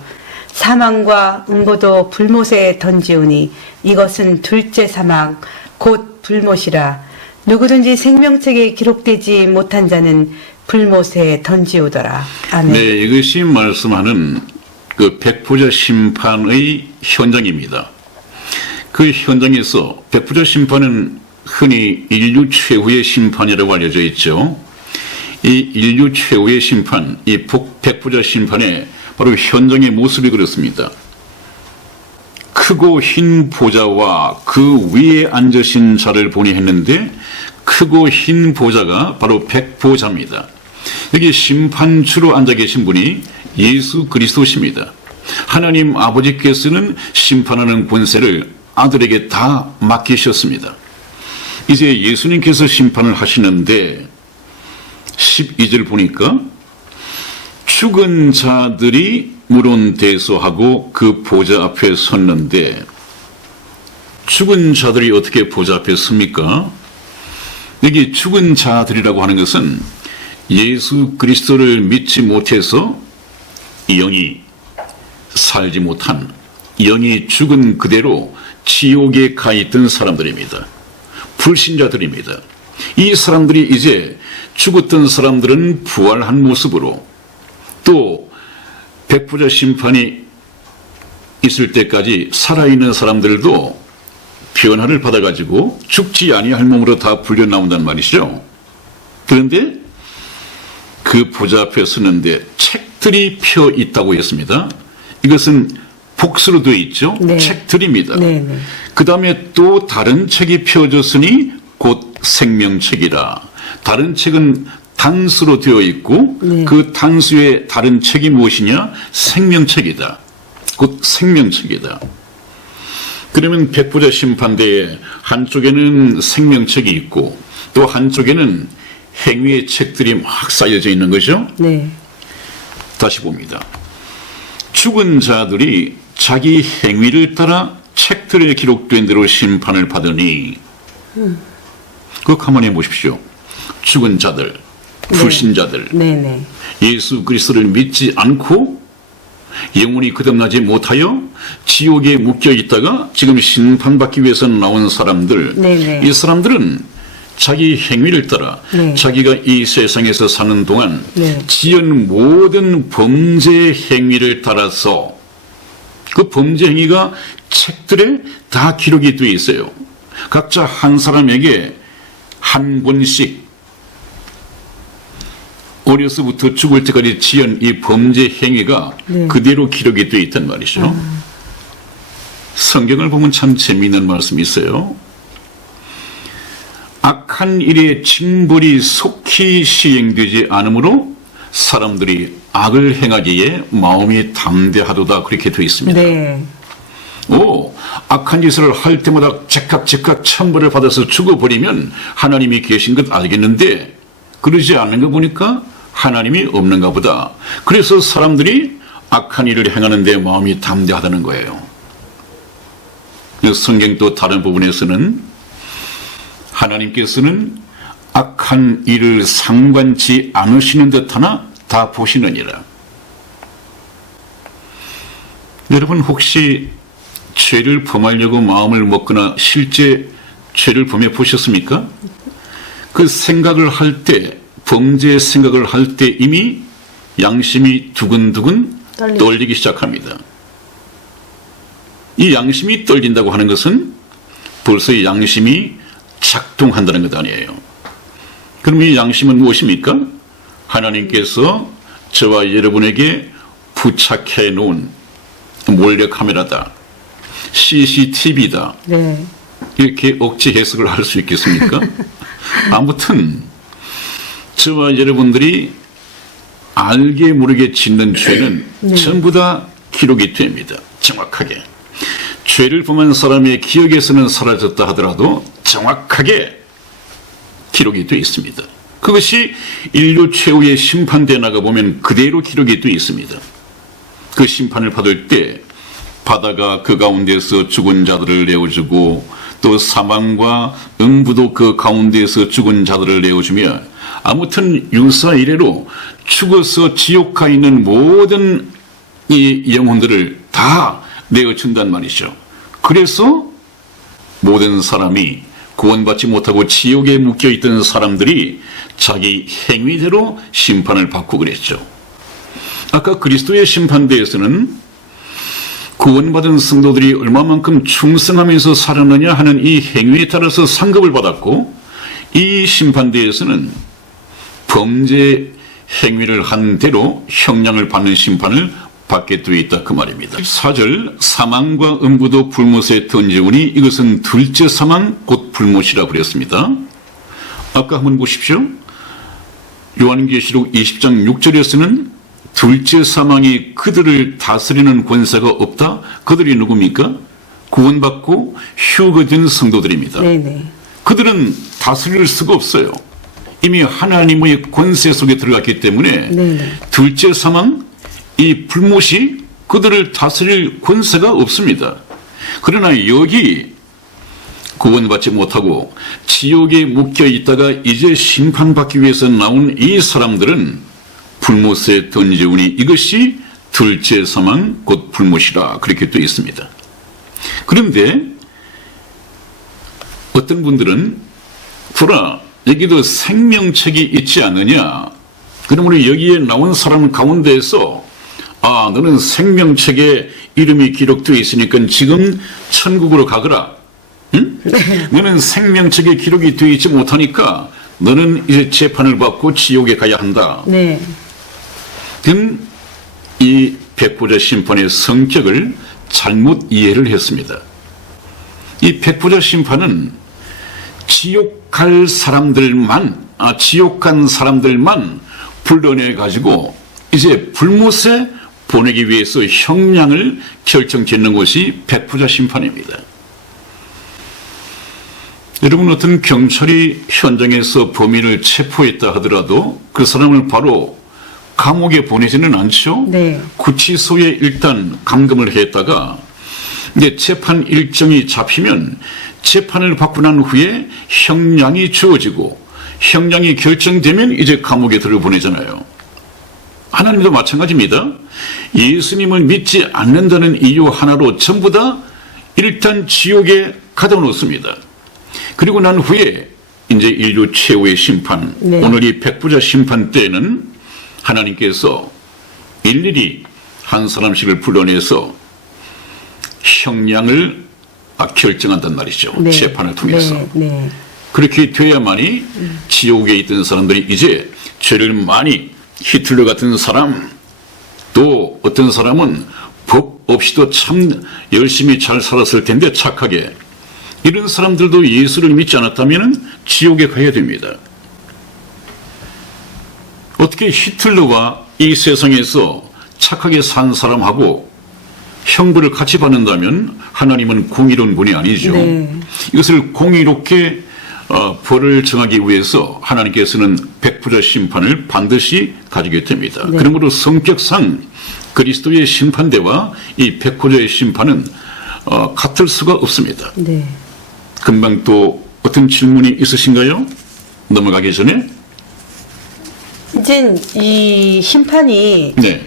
사망과 음보도 불못에 던지우니 이것은 둘째 사망 곧 불못이라. 누구든지 생명책에 기록되지 못한 자는 불못에 던지우더라. 아멘. 네, 이것이 말씀하는 그 백보자 심판의 현장입니다. 그 현장에서 백보자 심판은 흔히 인류 최후의 심판이라고 알려져 있죠. 이 인류 최후의 심판, 이 백보자 심판의 바로 현장의 모습이 그렇습니다. 크고 흰 보좌와 그 위에 앉으신 자를 보니 했는데 크고 흰 보좌가 바로 백보자입니다. 여기 심판주로 앉아 계신 분이 예수 그리스도십니다. 하나님 아버지께서는 심판하는 권세를 아들에게 다 맡기셨습니다. 이제 예수님께서 심판을 하시는데 12절 보니까 죽은 자들이 물론 대소하고 그 보좌 앞에 섰는데, 죽은 자들이 어떻게 보좌 앞에 섭니까? 여기 죽은 자들이라고 하는 것은 예수 그리스도를 믿지 못해서 영이 살지 못한, 영이 죽은 그대로 지옥에 가 있던 사람들입니다. 불신자들입니다. 이 사람들이 이제 죽었던 사람들은 부활한 모습으로, 또 백부자 심판이 있을 때까지 살아있는 사람들도 변화를 받아가지고 죽지 아니할 몸으로 다 불려 나온단 말이죠. 그런데 그 보좌 앞에 서는데 책들이 펴 있다고 했습니다. 이것은 복수로 되어 있죠. 네. 책들입니다. 네, 네. 그 다음에 또 다른 책이 펴졌으니 곧 생명책이라. 다른 책은 단수로 되어 있고, 네. 그 단수의 다른 책이 무엇이냐? 생명책이다. 곧 생명책이다. 그러면 백부자 심판대에 한쪽에는 생명책이 있고 또 한쪽에는 행위의 책들이 막 쌓여져 있는 거죠. 네. 다시 봅니다. 죽은 자들이 자기 행위를 따라 책들에 기록된 대로 심판을 받으니, 그거 가만히 보십시오. 죽은 자들, 불신자들, 네, 네. 예수 그리스도를 믿지 않고 영원히 거듭나지 못하여 지옥에 묶여 있다가 지금 심판받기 위해서 나온 사람들, 네네. 이 사람들은 자기 행위를 따라 네. 자기가 이 세상에서 사는 동안 네. 지은 모든 범죄 행위를 따라서 그 범죄 행위가 책들에 다 기록이 되어 있어요. 각자 한 사람에게 한 권씩 어려서부터 죽을 때까지 지은 이 범죄 행위가 네. 그대로 기록이 되어 있단 말이죠. 성경을 보면 참 재미있는 말씀이 있어요. 악한 일의 징벌이 속히 시행되지 않으므로 사람들이 악을 행하기에 마음이 담대하도다, 그렇게 되어 있습니다. 네. 악한 짓을 할 때마다 즉각 천벌을 받아서 죽어버리면 하나님이 계신 것 알겠는데 그러지 않는 거 보니까 하나님이 없는가 보다. 그래서 사람들이 악한 일을 행하는 데 마음이 담대하다는 거예요. 성경 또 다른 부분에서는 하나님께서는 악한 일을 상관치 않으시는 듯하나 다 보시느니라. 여러분 혹시 죄를 범하려고 마음을 먹거나 실제 죄를 범해 보셨습니까? 그 생각을 할 때, 범죄의 생각을 할 때 이미 양심이 두근두근 떨리기 시작합니다. 이 양심이 떨린다고 하는 것은 벌써 이 양심이 작동한다는 것 아니에요. 그럼 이 양심은 무엇입니까? 하나님께서 저와 여러분에게 부착해 놓은 몰래 카메라다, CCTV다. 네. 이렇게 억지 해석을 할 수 있겠습니까? 아무튼 저와 여러분들이 알게 모르게 짓는 죄는 전부 다 기록이 됩니다. 정확하게. 죄를 범한 사람의 기억에서는 사라졌다 하더라도 정확하게 기록이 되어 있습니다. 그것이 인류 최후의 심판대에 나가보면 그대로 기록이 되어 있습니다. 그 심판을 받을 때 바다가 그 가운데서 죽은 자들을 내어주고 또 사망과 음부도 그 가운데서 죽은 자들을 내어주며 아무튼 유사 이래로 죽어서 지옥 가 있는 모든 이 영혼들을 다 내어준단 말이죠. 그래서 모든 사람이 구원받지 못하고 지옥에 묶여있던 사람들이 자기 행위대로 심판을 받고 그랬죠. 아까 그리스도의 심판대에서는 구원받은 성도들이 얼마만큼 충성하면서 살았느냐 하는 이 행위에 따라서 상급을 받았고, 이 심판대에서는 범죄 행위를 한 대로 형량을 받는 심판을 받게 되어 있다, 그 말입니다. 4절 사망과 음부도 불못에 던지우니 이것은 둘째 사망 곧 불못이라 그랬습니다. 아까 한번 보십시오. 요한계시록 20장 6절에서는 둘째 사망이 그들을 다스리는 권세가 없다. 그들이 누굽니까? 구원받고 휴거된 성도들입니다. 네네. 그들은 다스릴 수가 없어요. 이미 하나님의 권세 속에 들어갔기 때문에 네네. 둘째 사망, 이 불못이 그들을 다스릴 권세가 없습니다. 그러나 여기 구원받지 못하고 지옥에 묶여 있다가 이제 심판받기 위해서 나온 이 사람들은 불못에 던지우니 이것이 둘째 사망 곧 불못이라 그렇게 되어 있습니다. 그런데 어떤 분들은 보라 여기도 생명책이 있지 않느냐, 그러므로 여기에 나온 사람 가운데에서 너는 생명책에 이름이 기록되어 있으니까 지금 천국으로 가거라. 응? 너는 생명책에 기록이 되어 있지 못하니까 너는 이제 재판을 받고 지옥에 가야 한다. 네. 등 이 백보자 심판의 성격을 잘못 이해를 했습니다. 이 백보자 심판은 지옥 갈 사람들만, 지옥 간 사람들만 불러내 가지고 이제 불못에 보내기 위해서 형량을 결정짓는 것이 백보자 심판입니다. 여러분, 어떤 경찰이 현장에서 범인을 체포했다 하더라도 그 사람을 바로 감옥에 보내지는 않죠. 네. 구치소에 일단 감금을 했다가 이제 재판 일정이 잡히면 재판을 받고 난 후에 형량이 주어지고 형량이 결정되면 이제 감옥에 들어보내잖아요. 하나님도 마찬가지입니다. 예수님을 믿지 않는다는 이유 하나로 전부 다 일단 지옥에 가둬 놓습니다. 그리고 난 후에 이제 인류 최후의 심판, 네. 오늘 이 백부자 심판 때는 하나님께서 일일이 한 사람씩을 불러내서 형량을 결정한단 말이죠. 네. 재판을 통해서. 네. 네. 그렇게 돼야만이 지옥에 있던 사람들이 이제 죄를 많이, 히틀러 같은 사람, 또 어떤 사람은 법 없이도 참 열심히 잘 살았을 텐데 착하게, 이런 사람들도 예수를 믿지 않았다면 지옥에 가야 됩니다. 어떻게 히틀러가 이 세상에서 착하게 산 사람하고 형벌을 같이 받는다면 하나님은 공의로운 분이 아니죠. 네. 이것을 공의롭게 벌을 정하기 위해서 하나님께서는 백부자 심판을 반드시 가지게 됩니다. 네. 그러므로 성격상 그리스도의 심판대와 이 백부자의 심판은 같을 수가 없습니다. 네. 금방 또 어떤 질문이 있으신가요? 넘어가기 전에. 이제 이 심판이 네.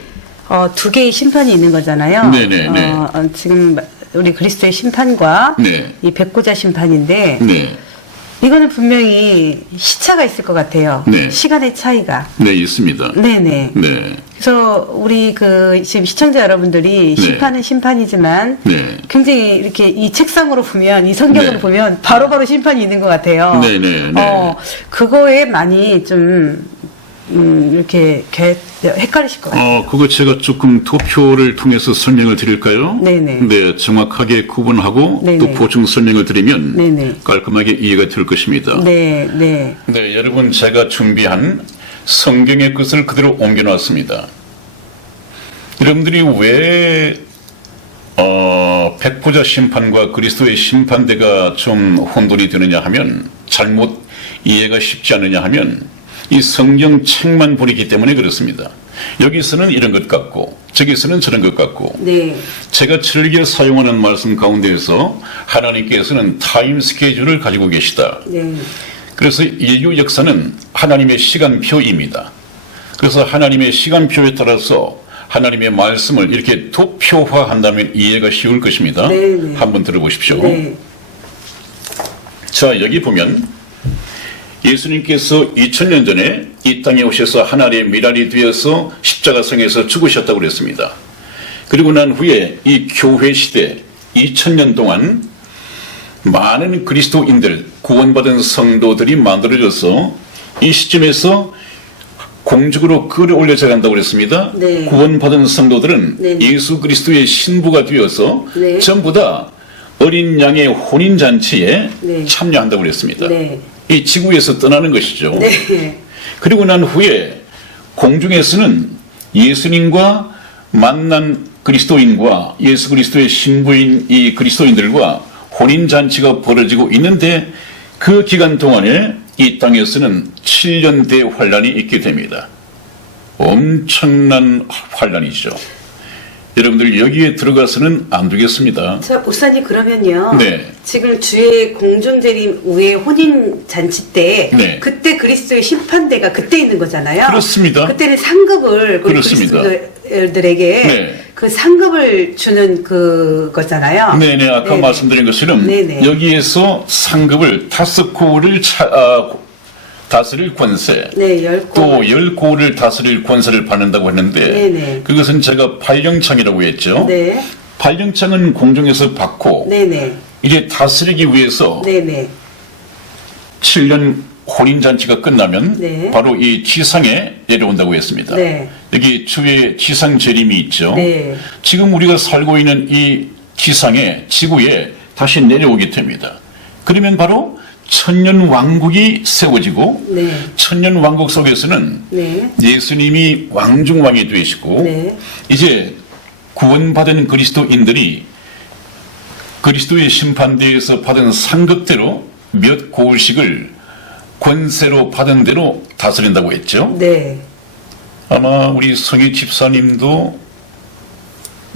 두 개의 심판이 있는 거잖아요. 네네네. 지금 우리 그리스도의 심판과 네. 이 백고자 심판인데 네. 이거는 분명히 시차가 있을 것 같아요. 네. 시간의 차이가. 네, 있습니다. 네네. 네. 그래서 우리 지금 시청자 여러분들이 네. 심판은 심판이지만 네. 굉장히 이렇게 이 책상으로 보면, 이 성경으로 네. 보면 바로바로 심판이 있는 것 같아요. 네네. 네. 그거에 많이 좀 이렇게 헷갈리실 것 같아요. 그거 제가 조금 도표를 통해서 설명을 드릴까요? 네네. 네, 정확하게 구분하고 네네. 또 보충 설명을 드리면 네네. 깔끔하게 이해가 될 것입니다. 네, 네. 네, 여러분, 제가 준비한 성경의 것을 그대로 옮겨놨습니다. 여러분들이 왜 백보자 심판과 그리스도의 심판대가 좀 혼돈이 되느냐 하면, 잘못 이해가 쉽지 않느냐 하면 이 성경 책만 보이기 때문에 그렇습니다. 여기서는 이런 것 같고 저기서는 저런 것 같고, 네. 제가 즐겨 사용하는 말씀 가운데에서 하나님께서는 타임 스케줄을 가지고 계시다. 네. 그래서 인류 역사는 하나님의 시간표입니다. 그래서 하나님의 시간표에 따라서 하나님의 말씀을 이렇게 도표화한다면 이해가 쉬울 것입니다. 네네. 한번 들어보십시오. 네. 자, 여기 보면 예수님께서 2000년 전에 이 땅에 오셔서 하나님의 미랄이 되어서 십자가상에서 죽으셨다고 그랬습니다. 그리고 난 후에 이 교회 시대 2000년 동안 많은 그리스도인들, 구원받은 성도들이 만들어져서 이 시점에서 공적으로 끌어올려져 간다고 그랬습니다. 네. 구원받은 성도들은 네. 예수 그리스도의 신부가 되어서 네. 전부 다 어린 양의 혼인잔치에 네. 참여한다고 그랬습니다. 네. 이 지구에서 떠나는 것이죠. 네. 그리고 난 후에 공중에서는 예수님과 만난 그리스도인과 예수 그리스도의 신부인 이 그리스도인들과 혼인잔치가 벌어지고 있는데, 그 기간 동안에 이 땅에서는 7년 대환란이 있게 됩니다. 엄청난 환란이죠. 여러분들 여기에 들어가서는 안 되겠습니다. 자, 목사님 그러면요. 네. 지금 주의 공중재림 후에 혼인 잔치 때 네. 그때 그리스도의 심판대가 그때 있는 거잖아요. 그렇습니다. 그때는 상급을 우리 그렇습니다. 그리스도들에게 네. 그 상급을 주는 그거잖아요. 네네, 아까 네네. 말씀드린 것처럼 네네. 여기에서 상급을 5고를 다스릴 권세, 네, 10고. 또 10고를 다스릴 권세를 받는다고 했는데 네네. 그것은 제가 발령창이라고 했죠. 네. 발령창은 공중에서 받고 네네. 이제 다스리기 위해서 네네. 7년 혼인잔치가 끝나면 네. 바로 이 지상에 내려온다고 했습니다. 네. 여기 주의 지상 재림이 있죠. 네. 지금 우리가 살고 있는 이 지상에 지구에 다시 내려오게 됩니다. 그러면 바로 천년 왕국이 세워지고 네. 천년 왕국 속에서는 네. 예수님이 왕중왕이 되시고 네. 이제 구원받은 그리스도인들이 그리스도의 심판대에서 받은 상급대로 몇 고울씩을 권세로 받은 대로 다스린다고 했죠. 네. 아마 우리 성희 집사님도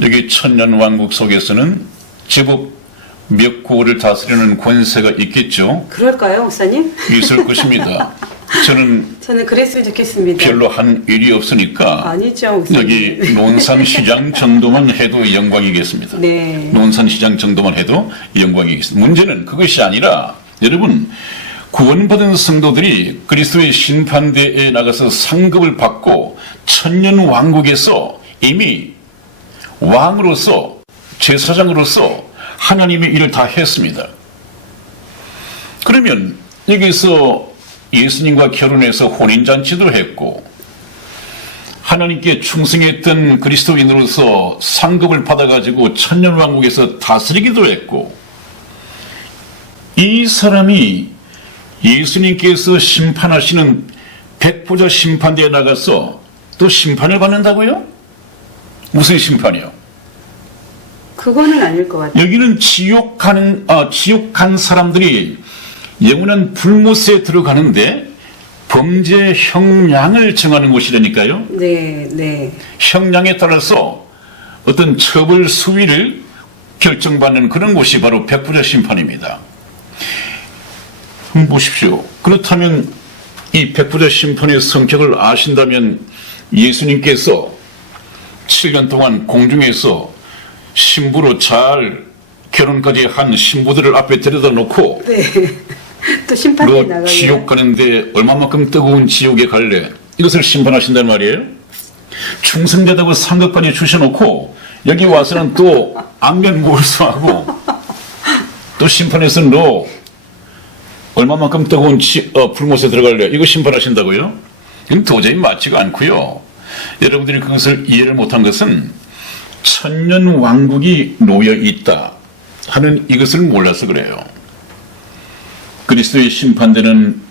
여기 천년 왕국 속에서는 제법 몇 고을을 다스리는 권세가 있겠죠. 그럴까요, 목사님? 있을 것입니다. 저는 그랬으면 좋겠습니다. 별로 한 일이 없으니까 아니죠, 목사님. 여기 논산시장 정도만 해도 영광이겠습니다. 네. 논산시장 정도만 해도 영광이겠습니다. 문제는 그것이 아니라 여러분 구원받은 성도들이 그리스도의 심판대에 나가서 상급을 받고 천년 왕국에서 이미 왕으로서 제사장으로서 하나님의 일을 다 했습니다. 그러면 여기서 예수님과 결혼해서 혼인잔치도 했고 하나님께 충성했던 그리스도인으로서 상급을 받아가지고 천년왕국에서 다스리기도 했고 이 사람이 예수님께서 심판하시는 백보자 심판대에 나가서 또 심판을 받는다고요? 무슨 심판이요? 그거는 아닐 것 같아요. 여기는 지옥 간 사람들이 영원한 불못에 들어가는데 범죄 형량을 정하는 곳이라니까요. 네, 네. 형량에 따라서 어떤 처벌 수위를 결정받는 그런 곳이 바로 백부자 심판입니다. 보십시오. 그렇다면 이 백부자 심판의 성격을 아신다면 예수님께서 7년 동안 공중에서 신부로 잘 결혼까지 한 신부들을 앞에 데려다 놓고 네. 또 심판대 너 나가요. 지옥 가는데 얼마만큼 뜨거운 지옥에 갈래? 이것을 심판하신단 말이에요. 충성되다고 상급까지 주셔놓고 여기 와서는 또 안면 몰수하고 또 심판해서 너 얼마만큼 뜨거운 불못에 들어갈래? 이거 심판하신다고요? 이건 도저히 맞지가 않고요. 여러분들이 그것을 이해를 못한 것은 천년 왕국이 놓여 있다 하는 이것을 몰라서 그래요. 그리스도의 심판대는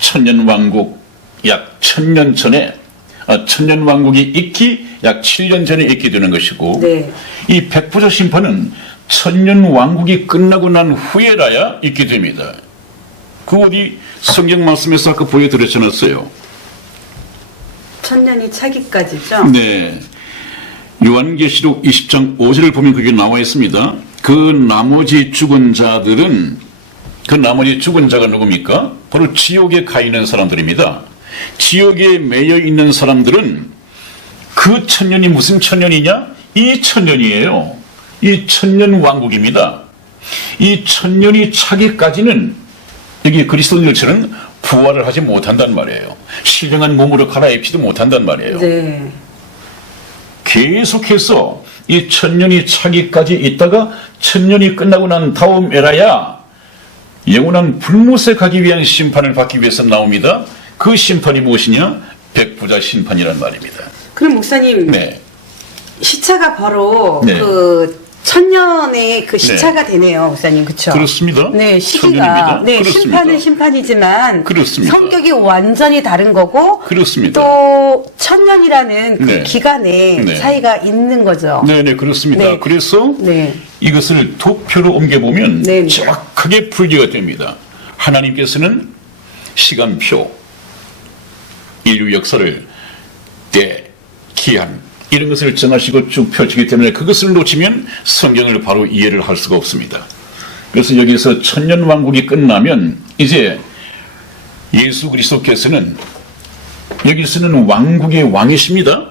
천년 왕국 약 1000년 전에 천년 왕국이 있기 약 7년 전에 있게 되는 것이고 네. 이 백부자 심판은 천년 왕국이 끝나고 난 후에라야 있게 됩니다. 그 어디 성경 말씀에서 아까 보여드렸잖아요. 천년이 차기까지죠? 네. 요한계시록 20장 5절을 보면 그게 나와 있습니다. 그 나머지 죽은 자가 누굽니까? 바로 지옥에 가 있는 사람들입니다. 지옥에 매여 있는 사람들은 그 천년이 무슨 천년이냐? 이 천년이에요. 이 천년 왕국입니다. 이 천년이 차기까지는 여기 그리스도인들처럼 부활을 하지 못한단 말이에요. 신령한 몸으로 갈아입지도 못한단 말이에요. 네. 계속해서 이 천년이 차기까지 있다가 천년이 끝나고 난 다음 에라야 영원한 불못에 가기 위한 심판을 받기 위해서 나옵니다. 그 심판이 무엇이냐? 백부자 심판이란 말입니다. 그럼 목사님, 네. 시차가 바로 네. 그 천년의 그 시차가 되네요, 목사님, 그렇죠? 그렇습니다. 네, 시기가 천년입니다. 네, 그렇습니다. 심판은 심판이지만 그렇습니다. 성격이 완전히 다른 거고 그렇습니다. 또 천년이라는 그 네. 기간에 네. 차이가 있는 거죠. 네네, 그렇습니다. 네. 그래서 네. 이것을 도표로 옮겨보면 네. 정확하게 풀기가 됩니다. 하나님께서는 시간표, 인류 역사를 때, 기한 이런 것을 정하시고 쭉 펼치기 때문에 그것을 놓치면 성경을 바로 이해를 할 수가 없습니다. 그래서 여기서 천년왕국이 끝나면 이제 예수 그리스도께서는 여기서는 왕국의 왕이십니다.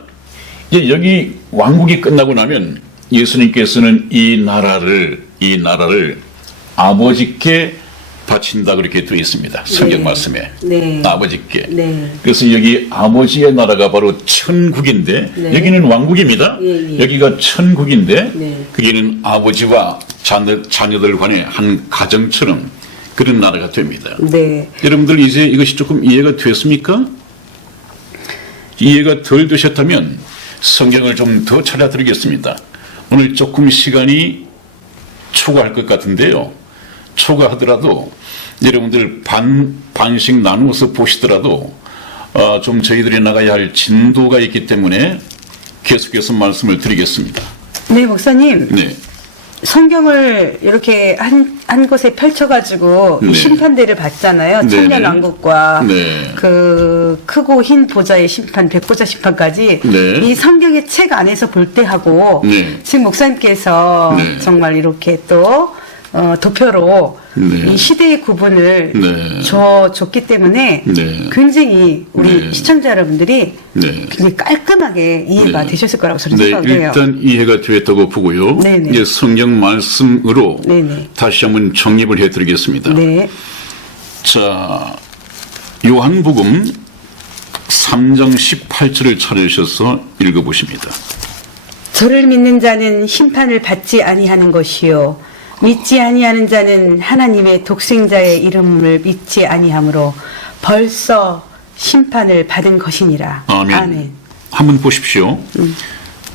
이제 여기 왕국이 끝나고 나면 예수님께서는 이 나라를 아버지께 바친다 그렇게 되어 있습니다. 성경 네. 말씀에. 네. 아버지께. 네. 그래서 여기 아버지의 나라가 바로 천국인데 네. 여기는 왕국입니다. 예, 예. 여기가 천국인데 네. 거기는 아버지와 자녀들 간의 한 가정처럼 그런 나라가 됩니다. 네. 여러분들 이제 이것이 조금 이해가 됐습니까? 이해가 덜 되셨다면 성경을 좀 더 찾아드리겠습니다. 오늘 조금 시간이 초과할 것 같은데요. 초과하더라도 여러분들 반씩 나누어서 보시더라도 좀 저희들이 나가야 할 진도가 있기 때문에 계속해서 말씀을 드리겠습니다. 네, 목사님. 네. 성경을 이렇게 한 곳에 펼쳐가지고 네. 이 심판대를 봤잖아요. 네, 천년왕국과 네. 그 크고 흰 보좌의 심판, 백보좌 심판까지 네. 이 성경의 책 안에서 볼 때 하고 네. 지금 목사님께서 네. 정말 이렇게 또 도표로 네. 이 시대의 구분을 네. 줬기 때문에 네. 굉장히 우리 네. 시청자 여러분들이 네. 굉장히 깔끔하게 이해가 네. 되셨을 거라고 저는 네, 생각해요. 일단 이해가 되었다고 보고요. 네네. 이제 성경 말씀으로 네네. 다시 한번 정립을 해드리겠습니다. 네. 자, 요한복음 3장 18절을 찾으셔서 읽어보십니다. 저를 믿는 자는 심판을 받지 아니하는 것이요 믿지 아니하는 자는 하나님의 독생자의 이름을 믿지 아니하므로 벌써 심판을 받은 것이니라. 아멘. 한번 보십시오.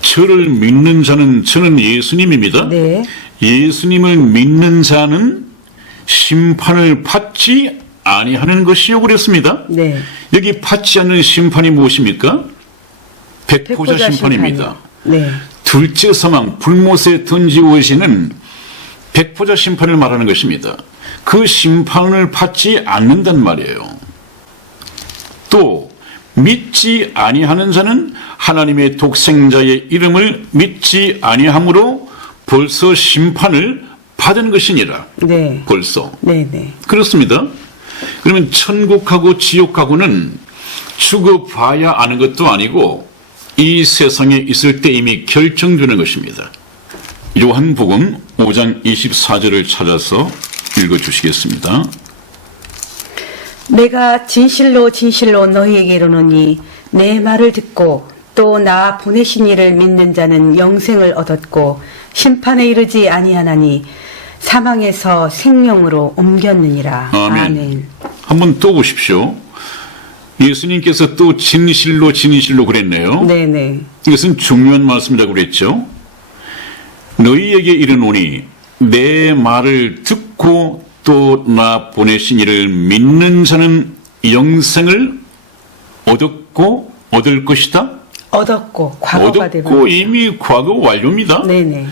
저를 믿는 자는, 저는 예수님입니다. 네. 예수님을 믿는 자는 심판을 받지 아니하는 것이요 그랬습니다. 네. 여기 받지 않는 심판이 무엇입니까? 백보자 심판입니다. 네. 둘째 사망, 불못에 던지오시는 백보자 심판을 말하는 것입니다. 그 심판을 받지 않는단 말이에요. 또 믿지 아니하는 자는 하나님의 독생자의 이름을 믿지 아니함으로 벌써 심판을 받은 것이니라. 네. 벌써. 네. 네. 그렇습니다. 그러면 천국하고 지옥하고는 죽어봐야 아는 것도 아니고 이 세상에 있을 때 이미 결정되는 것입니다. 요한복음 5장 24절을 찾아서 읽어주시겠습니다. 내가 진실로 진실로 너희에게 이르노니 내 말을 듣고 또 나 보내신 이를 믿는 자는 영생을 얻었고 심판에 이르지 아니하나니 사망에서 생명으로 옮겼느니라. 아멘. 한번 또 보십시오. 예수님께서 또 진실로 진실로 그랬네요. 네네. 이것은 중요한 말씀이라고 그랬죠. 너희에게 이르노니 내 말을 듣고 또 나 보내신 이를 믿는 자는 영생을 얻었고 얻을 것이다. 얻었고 과거가 얻었고 되고 이미 과거 완료입니다. 네네.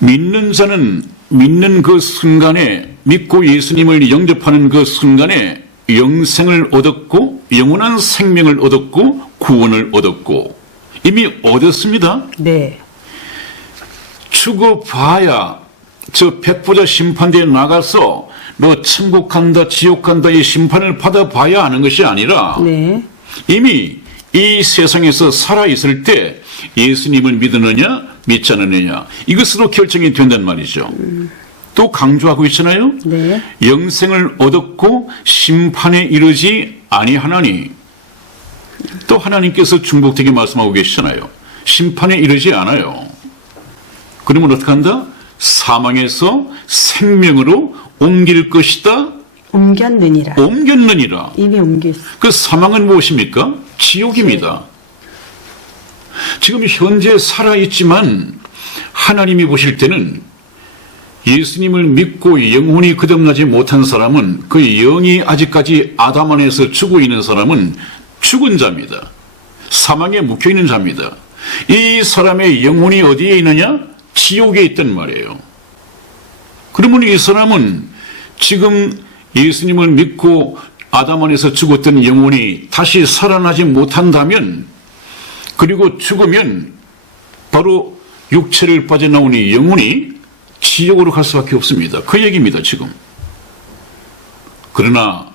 믿는 자는 믿는 그 순간에 믿고 예수님을 영접하는 그 순간에 영생을 얻었고 영원한 생명을 얻었고 구원을 얻었고 이미 얻었습니다. 네. 죽어봐야 저 백보자 심판대에 나가서 너 천국 간다 지옥 간다 이 심판을 받아봐야 하는 것이 아니라 네. 이미 이 세상에서 살아있을 때 예수님을 믿느냐 믿지 않느냐 이것으로 결정이 된단 말이죠. 또 강조하고 있잖아요. 네. 영생을 얻었고 심판에 이르지 아니하나니 또 하나님께서 중복되게 말씀하고 계시잖아요. 심판에 이르지 않아요. 그러면 어떻게 한다? 사망에서 생명으로 옮길 것이다. 옮겼느니라. 옮겼느니라. 이미 옮겼어. 그 사망은 무엇입니까? 지옥입니다. 지금 현재 살아있지만 하나님이 보실 때는 예수님을 믿고 영혼이 거듭나지 못한 사람은 그 영이 아직까지 아담 안에서 죽어 있는 사람은 죽은 자입니다. 사망에 묵혀 있는 자입니다. 이 사람의 영혼이 어디에 있느냐? 지옥에 있단 말이에요. 그러면 이 사람은 지금 예수님을 믿고 아담 안에서 죽었던 영혼이 다시 살아나지 못한다면, 그리고 죽으면 바로 육체를 빠져나오니 영혼이 지옥으로 갈 수밖에 없습니다. 그 얘기입니다, 지금. 그러나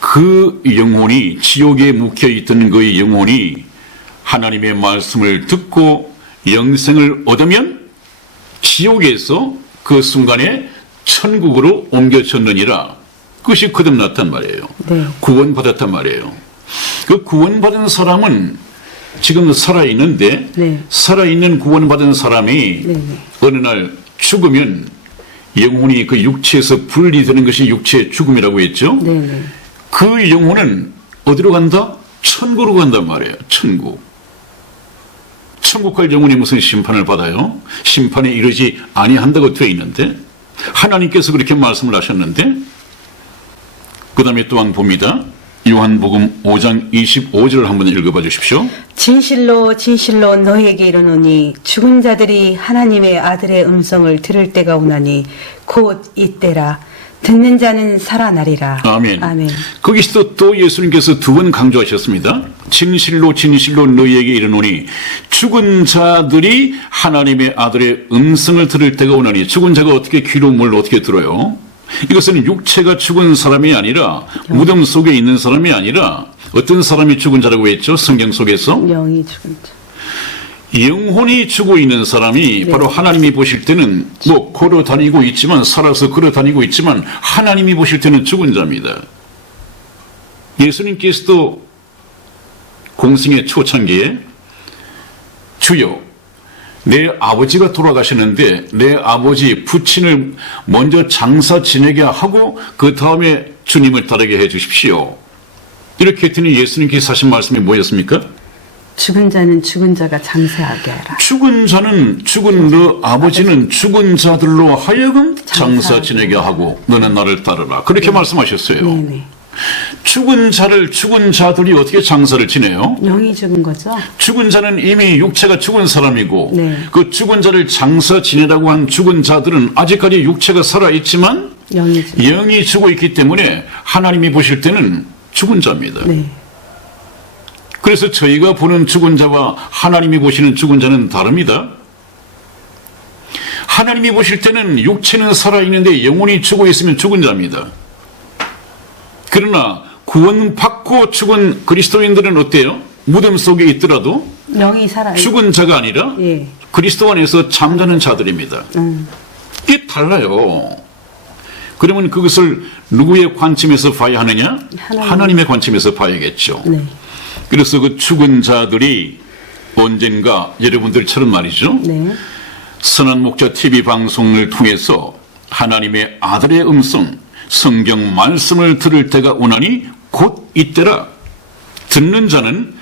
그 영혼이, 지옥에 묵혀있던 그 영혼이 하나님의 말씀을 듣고 영생을 얻으면 지옥에서 그 순간에 천국으로 옮겨졌느니라. 그것이 거듭났단 말이에요. 네. 구원받았단 말이에요. 그 구원받은 사람은 지금 살아있는데, 네. 살아있는 구원받은 사람이 네. 어느 날 죽으면 영혼이 그 육체에서 분리되는 것이 육체의 죽음이라고 했죠. 네. 그 영혼은 어디로 간다? 천국으로 간단 말이에요. 천국. 천국 갈 영혼이 무슨 심판을 받아요? 심판에 이르지 아니한다고 되어 있는데, 하나님께서 그렇게 말씀을 하셨는데, 그 다음에 또한 봅니다. 요한복음 5장 25절을 한번 읽어봐 주십시오. 진실로 진실로 너희에게 이르노니 죽은 자들이 하나님의 아들의 음성을 들을 때가 오나니 곧 이때라. 듣는 자는 살아나리라. 아멘. 아멘. 거기서 또 예수님께서 두 번 강조하셨습니다. 진실로 진실로 너희에게 이르노니 죽은 자들이 하나님의 아들의 음성을 들을 때가 오나니. 죽은 자가 어떻게 귀로 뭘 어떻게 들어요? 이것은 육체가 죽은 사람이 아니라, 무덤 속에 있는 사람이 아니라, 어떤 사람이 죽은 자라고 했죠? 성경 속에서 영이 죽은 자. 영혼이 죽어 있는 사람이 바로 하나님이 보실 때는 뭐 걸어 다니고 있지만, 살아서 걸어 다니고 있지만 하나님이 보실 때는 죽은 자입니다. 예수님께서도 공생의 초창기에 주여 내 아버지가 돌아가시는데 내 아버지 부친을 먼저 장사 지내게 하고 그 다음에 주님을 따르게 해 주십시오. 이렇게 했더니 예수님께서 하신 말씀이 뭐였습니까? 죽은 자는 죽은 자가 장사하게 하라. 죽은 자는, 죽은 너 아버지는 죽은 자들로 하여금 장사 지내게 하고 너는 나를 따르라. 그렇게 말씀하셨어요. 네네. 죽은 자를, 죽은 자들이 어떻게 장사를 지내요? 영이 죽은 거죠? 죽은 자는 이미 육체가 죽은 사람이고, 네. 그 죽은 자를 장사 지내라고 한 죽은 자들은 아직까지 육체가 살아있지만 영이 죽어 있기 때문에 하나님이 보실 때는 죽은 자입니다. 네. 그래서 저희가 보는 죽은 자와 하나님이 보시는 죽은 자는 다릅니다. 하나님이 보실 때는 육체는 살아있는데 영혼이 죽어 있으면 죽은 자입니다. 그러나 구원받고 죽은 그리스도인들은 어때요? 무덤 속에 있더라도 영이 살아 죽은 자가 아니라 예. 그리스도 안에서 잠자는 자들입니다. 이게 달라요. 그러면 그것을 누구의 관점에서 봐야 하느냐? 하나님의 관점에서 봐야겠죠. 네. 그래서 그 죽은 자들이 언젠가 여러분들처럼 말이죠. 네. 선한 목자 TV 방송을 통해서 하나님의 아들의 음성, 성경 말씀을 들을 때가 오나니 곧 이때라. 듣는 자는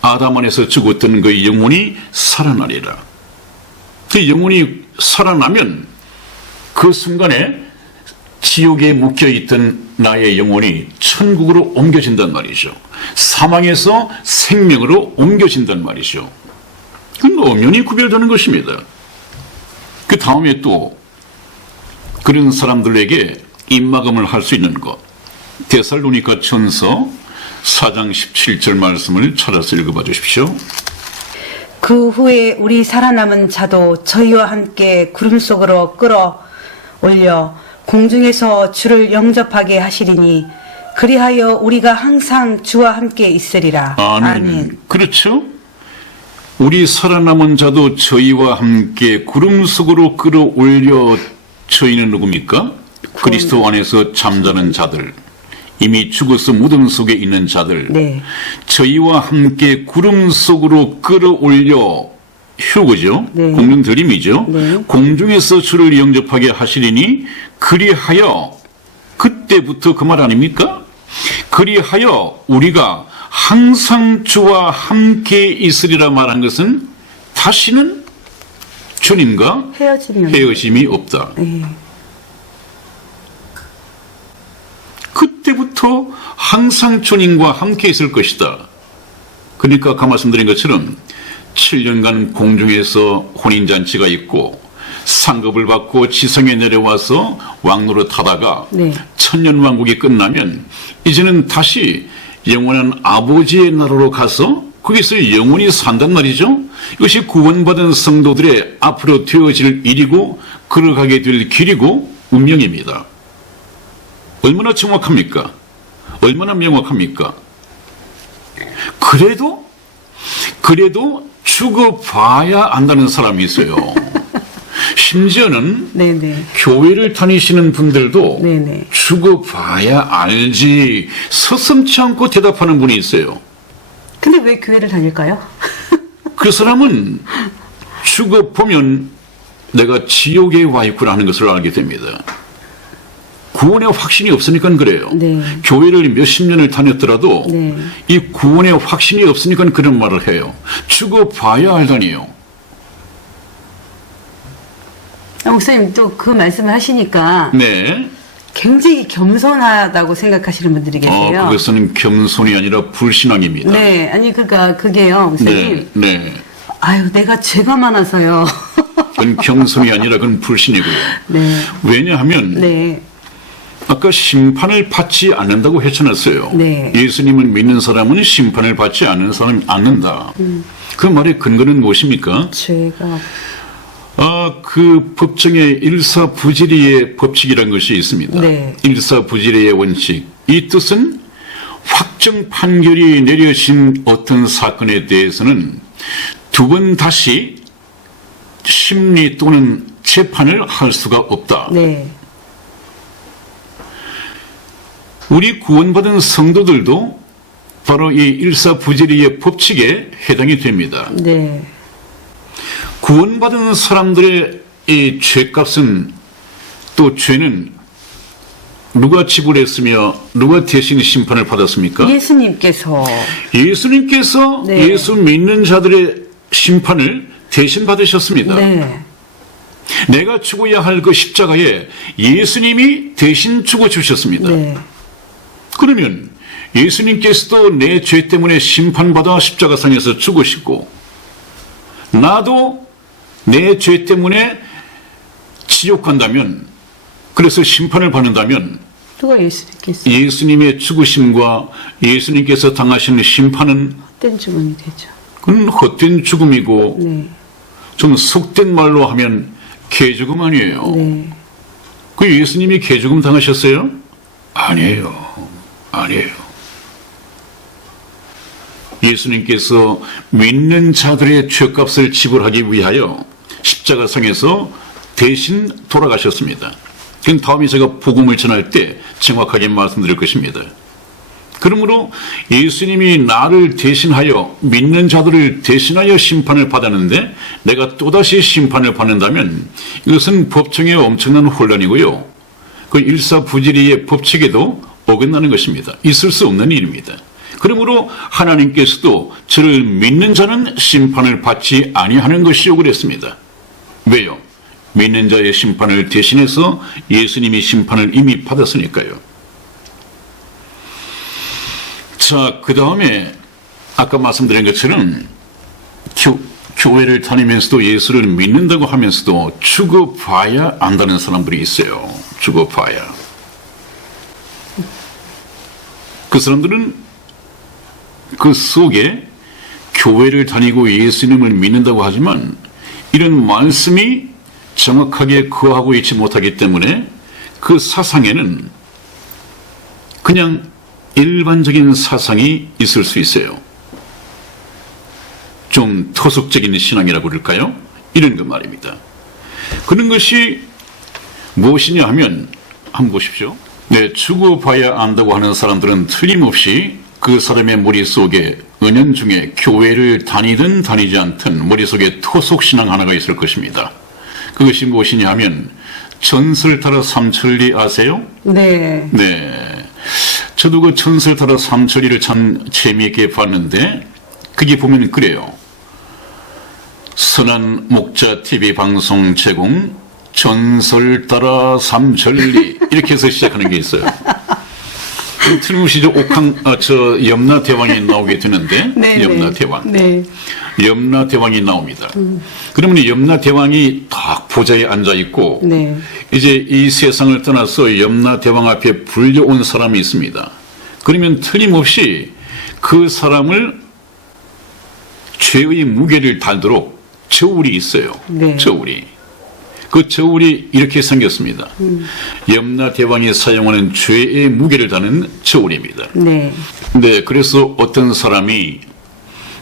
아담 안에서 죽었던 그 영혼이 살아나리라. 그 영혼이 살아나면 그 순간에 지옥에 묶여있던 나의 영혼이 천국으로 옮겨진단 말이죠. 사망에서 생명으로 옮겨진단 말이죠. 그건 엄연히 구별되는 것입니다. 그 다음에 또 그런 사람들에게 입막음을 할 수 있는 것. 데살로니가 전서 4장 17절 말씀을 찾아서 읽어봐 주십시오. 그 후에 우리 살아남은 자도 저희와 함께 구름 속으로 끌어올려 공중에서 주를 영접하게 하시리니 그리하여 우리가 항상 주와 함께 있으리라. 아멘. 그렇죠? 우리 살아남은 자도 저희와 함께 구름 속으로 끌어올려. 저희는 누굽니까? 그리스도 안에서 잠자는 자들, 이미 죽어서 무덤 속에 있는 자들, 네. 저희와 함께 구름 속으로 끌어올려. 휴거죠. 네. 공중 들임이죠. 네. 공중에서 주를 영접하게 하시리니 그리하여, 그때부터 그 말 아닙니까? 그리하여 우리가 항상 주와 함께 있으리라 말한 것은 다시는 주님과 헤어짐이 없다. 네. 그때부터 항상 주님과 함께 있을 것이다. 그러니까 아까 말씀드린 것처럼 7년간 공중에서 혼인잔치가 있고 상급을 받고 지성에 내려와서 왕노릇 하다가 네. 천년왕국이 끝나면 이제는 다시 영원한 아버지의 나라로 가서 거기서 영원히 산단 말이죠. 이것이 구원받은 성도들의 앞으로 되어질 일이고 걸어가게 될 길이고 운명입니다. 얼마나 정확합니까? 얼마나 명확합니까? 그래도 죽어봐야 안다는 사람이 있어요. 심지어는 네네. 교회를 다니시는 분들도 네네. 죽어봐야 알지 서슴지 않고 대답하는 분이 있어요. 근데 왜 교회를 다닐까요? 그 사람은 죽어보면 내가 지옥에 와 있구나 하는 것을 알게 됩니다. 구원의 확신이 없으니까 그래요. 네. 교회를 몇십 년을 다녔더라도 네. 이 구원의 확신이 없으니까 그런 말을 해요. 죽어봐야 알다니요. 목사님 또 그 말씀을 하시니까 네. 굉장히 겸손하다고 생각하시는 분들이 계세요. 그것은 겸손이 아니라 불신앙입니다. 네, 아니 그러니까 그게요, 목사님. 네. 아유, 내가 죄가 많아서요. 그건 겸손이 아니라 그건 불신이고요. 네, 왜냐하면 네, 아까 심판을 받지 않는다고 했잖아요. 네. 예수님을 믿는 사람은 심판을 받지 않는 사람이 않는다. 그 말의 근거는 무엇입니까? 죄가 그 법정의 일사부지리의 법칙이라는 것이 있습니다. 네. 일사부지리의 원칙. 이 뜻은 확정 판결이 내려진 어떤 사건에 대해서는 두 번 다시 심리 또는 재판을 할 수가 없다. 네, 우리 구원받은 성도들도 바로 이 일사부지리의 법칙에 해당이 됩니다. 네, 구원받은 사람들의 이 죄값은 또 죄는 누가 지불했으며 누가 대신 심판을 받았습니까? 예수님께서 예수님께서 네. 예수 믿는 자들의 심판을 대신 받으셨습니다. 네, 내가 죽어야 할 그 십자가에 예수님이 대신 죽어주셨습니다. 네, 그러면 예수님께서도 내 죄 때문에 심판받아 십자가상에서 죽으시고 나도 내 죄 때문에 지옥 간다면 그래서 심판을 받는다면 누가 예수님께서 예수님의 죽으심과 예수님께서 당하신 심판은 헛된 죽음이 되죠. 그건 헛된 죽음이고 네, 좀 속된 말로 하면 개죽음 아니에요. 네, 그 예수님이 개죽음 당하셨어요? 아니에요. 아니에요. 예수님께서 믿는 자들의 죄값을 지불하기 위하여 십자가상에서 대신 돌아가셨습니다. 그건 다음에 제가 복음을 전할 때 정확하게 말씀드릴 것입니다. 그러므로 예수님이 나를 대신하여 믿는 자들을 대신하여 심판을 받았는데 내가 또다시 심판을 받는다면 이것은 법정의 엄청난 혼란이고요. 그 일사부지리의 법칙에도 어긋나는 것입니다. 있을 수 없는 일입니다. 그러므로 하나님께서도 저를 믿는 자는 심판을 받지 아니하는 것이요 그랬습니다. 왜요? 믿는 자의 심판을 대신해서 예수님이 심판을 이미 받았으니까요. 자, 그 다음에 아까 말씀드린 것처럼 교회를 다니면서도 예수를 믿는다고 하면서도 죽어봐야 안다는 사람들이 있어요. 죽어봐야. 그 사람들은 그 속에 교회를 다니고 예수님을 믿는다고 하지만 이런 말씀이 정확하게 거하고 있지 못하기 때문에 그 사상에는 그냥 일반적인 사상이 있을 수 있어요. 좀 토속적인 신앙이라고 그럴까요? 이런 것 말입니다. 그런 것이 무엇이냐 하면 한번 보십시오. 네, 죽어봐야 안다고 하는 사람들은 틀림없이 그 사람의 머릿속에 은연중에 교회를 다니든 다니지 않든 머릿속에 토속신앙 하나가 있을 것입니다. 그것이 무엇이냐 하면 전설 따라 삼천리 아세요? 네, 네. 저도 그 전설 따라 삼천리를 참 재미있게 봤는데 그게 보면 그래요. 선한 목자 TV 방송 제공 전설 따라 삼천리 이렇게 해서 시작하는 게 있어요. 틀림없이 염라대왕이 나오게 되는데 네, 염라대왕. 네. 염라대왕이 나옵니다. 그러면 염라대왕이 딱 보좌에 앉아 있고 네. 이제 이 세상을 떠나서 염라대왕 앞에 불려온 사람이 있습니다. 그러면 틀림없이 그 사람을 죄의 무게를 달도록 저울이 있어요. 네. 저울이. 그 저울이 이렇게 생겼습니다. 염라대왕이 사용하는 죄의 무게를 다는 저울입니다. 네. 네, 그래서 어떤 사람이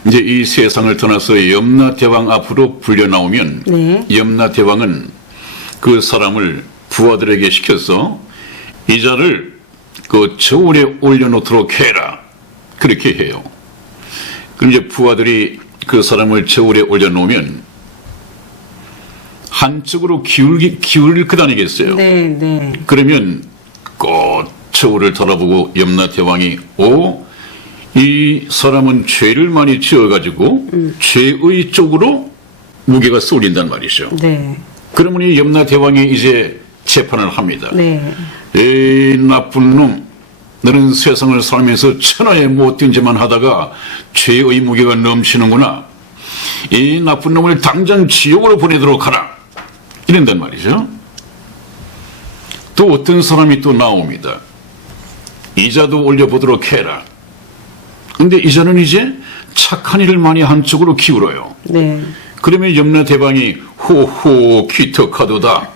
이제 이 세상을 떠나서 염라대왕 앞으로 불려 나오면 네. 염라대왕은 그 사람을 부하들에게 시켜서 이 자를 그 저울에 올려놓도록 해라. 그렇게 해요. 그럼 이제 부하들이 그 사람을 저울에 올려놓으면 한쪽으로 기울일 것 아니겠어요? 네. 네. 그러면 꼭 저울을 돌아보고 염라대왕이 이 사람은 죄를 많이 지어가지고 죄의 쪽으로 무게가 쏠린단 말이죠. 네. 그러면 이 염라대왕이 이제 재판을 합니다. 네. 에이 나쁜 놈, 너는 세상을 살면서 천하에 못된 짓만 하다가 죄의 무게가 넘치는구나. 이 나쁜 놈을 당장 지옥으로 보내도록 하라. 이런단 말이죠. 또 어떤 사람이 또 나옵니다. 이자도 올려보도록 해라. 근데 이자는 이제 착한 일을 많이 한 쪽으로 기울어요. 네. 그러면 염라대왕이 호호 기특하도다.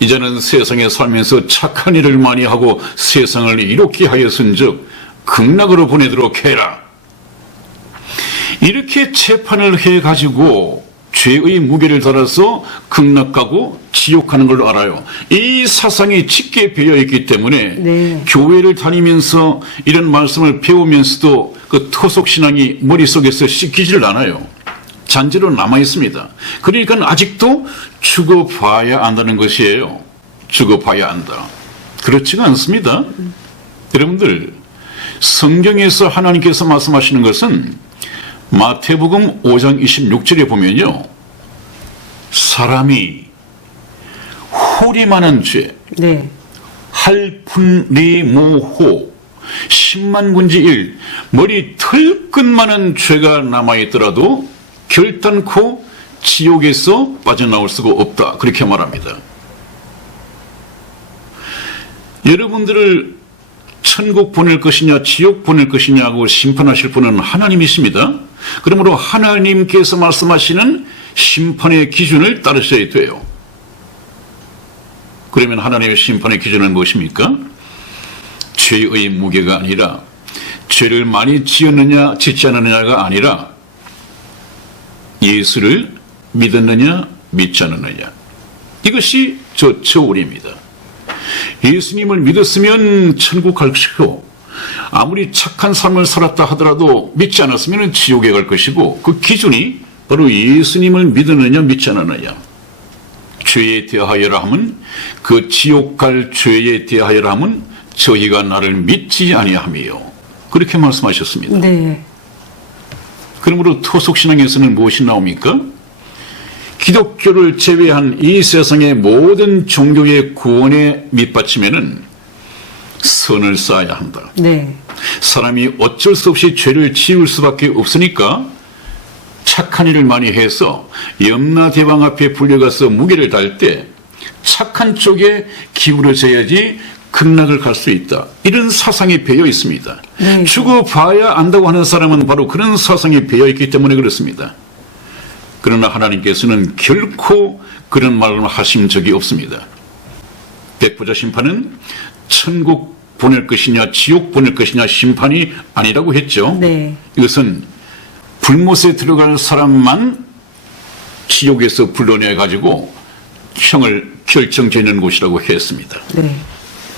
이자는 세상에 살면서 착한 일을 많이 하고 세상을 이롭게 하였은즉 극락으로 보내도록 해라. 이렇게 재판을 해가지고 죄의 무게를 달아서 극락 가고 지옥 가는 걸 알아요. 이 사상이 짙게 배어있기 때문에 네. 교회를 다니면서 이런 말씀을 배우면서도 그 토속신앙이 머릿속에서 씻기질 않아요. 잔재로 남아있습니다. 그러니까 아직도 죽어봐야 안다는 것이에요. 죽어봐야 안다. 그렇지가 않습니다. 여러분들, 성경에서 하나님께서 말씀하시는 것은 마태복음 5장 26절에 보면요. 사람이 호리만한 죄, 네. 할푼리모호 10만군지1 머리 털끝만한 죄가 남아있더라도 결단코 지옥에서 빠져나올 수가 없다. 그렇게 말합니다. 여러분들을 천국 보낼 것이냐 지옥 보낼 것이냐고 심판하실 분은 하나님이십니다. 그러므로 하나님께서 말씀하시는 심판의 기준을 따르셔야 돼요. 그러면 하나님의 심판의 기준은 무엇입니까? 죄의 무게가 아니라 죄를 많이 지었느냐 짓지 않았느냐가 아니라 예수를 믿었느냐 믿지 않았느냐. 이것이 저울입니다. 예수님을 믿었으면 천국 갈 것이고 아무리 착한 삶을 살았다 하더라도 믿지 않았으면 지옥에 갈 것이고 그 기준이 바로 예수님을 믿었느냐 믿지 않았느냐. 죄에 대하여라 하면 그 지옥 갈 죄에 대하여라 하면 저희가 나를 믿지 아니함이요. 그렇게 말씀하셨습니다. 네. 그러므로 토속신앙에서는 무엇이 나옵니까? 기독교를 제외한 이 세상의 모든 종교의 구원의 밑받침에는 선을 쌓아야 한다. 네. 사람이 어쩔 수 없이 죄를 지을 수밖에 없으니까 착한 일을 많이 해서 염라대왕 앞에 불려가서 무게를 달 때 착한 쪽에 기울어져야지 극락을 갈 수 있다. 이런 사상이 배어 있습니다. 네. 죽어봐야 안다고 하는 사람은 바로 그런 사상이 배어 있기 때문에 그렇습니다. 그러나 하나님께서는 결코 그런 말을 하신 적이 없습니다. 백부자 심판은 천국 보낼 것이냐 지옥 보낼 것이냐 심판이 아니라고 했죠. 네. 이것은 불못에 들어갈 사람만 지옥에서 불러내가지고 형을 결정짓는 곳이라고 했습니다. 네.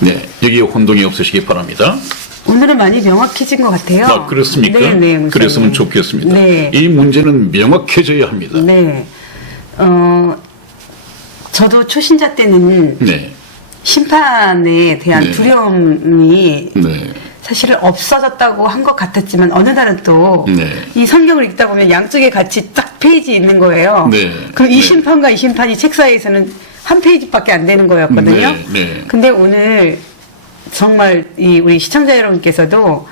네, 여기에 혼동이 없으시기 바랍니다. 오늘은 많이 명확해진 것 같아요. 아, 그렇습니까? 네, 네, 목사님. 그랬으면 좋겠습니다. 네. 이 문제는 명확해져야 합니다. 네. 저도 초신자 때는 네. 심판에 대한 네. 두려움이 네. 사실은 없어졌다고 한 것 같았지만 어느 날은 또 이 네. 성경을 읽다 보면 양쪽에 같이 딱 페이지 있는 거예요. 네. 그럼 이 네. 심판과 이 심판이 책 사이에서는 한 페이지밖에 안 되는 거였거든요. 네. 네. 근데 오늘 정말 우리 시청자 여러분께서도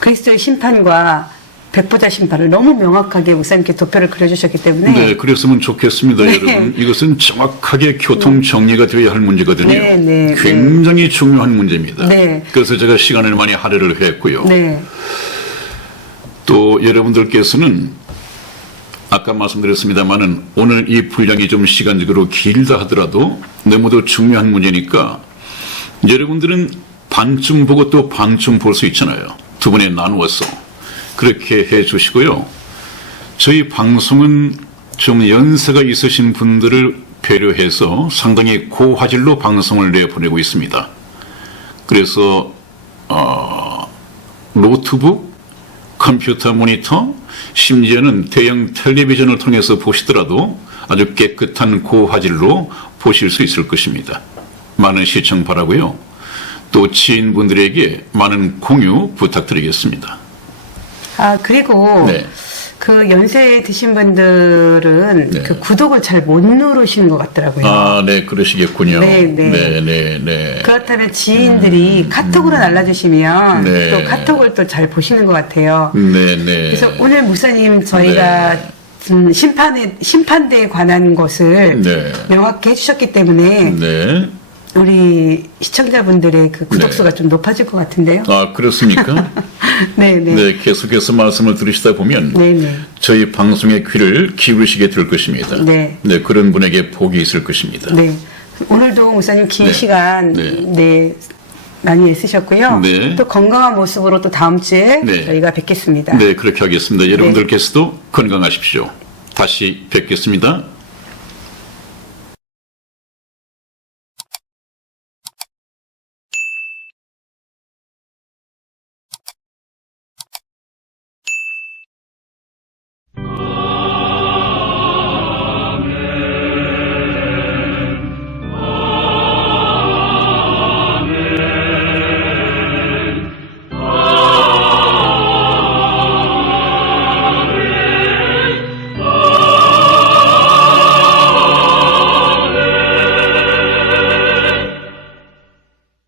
그리스도의 심판과 백보자 심판을 너무 명확하게 목사님께 도표를 그려주셨기 때문에 네, 그랬으면 좋겠습니다, 네. 여러분. 이것은 정확하게 교통 정리가 되어야 할 문제거든요. 네, 네, 굉장히 중요한 문제입니다. 네. 그래서 제가 시간을 많이 할애를 했고요. 네. 또 여러분들께서는 아까 말씀드렸습니다만은 오늘 이 분량이 좀 시간적으로 길다 하더라도 너무도 중요한 문제니까 여러분들은 반쯤 보고 또 반쯤 볼 수 있잖아요. 두 번에 나누어서 그렇게 해 주시고요. 저희 방송은 좀 연세가 있으신 분들을 배려해서 상당히 고화질로 방송을 내보내고 있습니다. 그래서 노트북, 컴퓨터 모니터, 심지어는 대형 텔레비전을 통해서 보시더라도 아주 깨끗한 고화질로 보실 수 있을 것입니다. 많은 시청 바라고요. 또 지인분들에게 많은 공유 부탁드리겠습니다. 그리고 네. 그 연세 드신 분들은 네. 그 구독을 잘 못 누르시는 것 같더라고요. 네, 그러시겠군요. 네, 네. 네. 그렇다면 지인들이 카톡으로 날라주시면 네. 또 카톡을 또 잘 보시는 것 같아요. 네. 그래서 오늘 목사님 저희가 심판대에 관한 것을 네. 명확히 해주셨기 때문에 네. 우리 시청자분들의 그 구독수가 좀 높아질 것 같은데요. 그렇습니까? 네네. 네, 계속해서 말씀을 들으시다 보면 네네. 저희 방송의 귀를 기울이시게 될 것입니다. 네. 그런 분에게 복이 있을 것입니다. 네. 오늘도 목사님 긴 네. 시간 네. 많이 애쓰셨고요. 네. 또 건강한 모습으로 또 다음 주에 네. 저희가 뵙겠습니다. 네, 그렇게 하겠습니다. 여러분들께서도 건강하십시오. 다시 뵙겠습니다.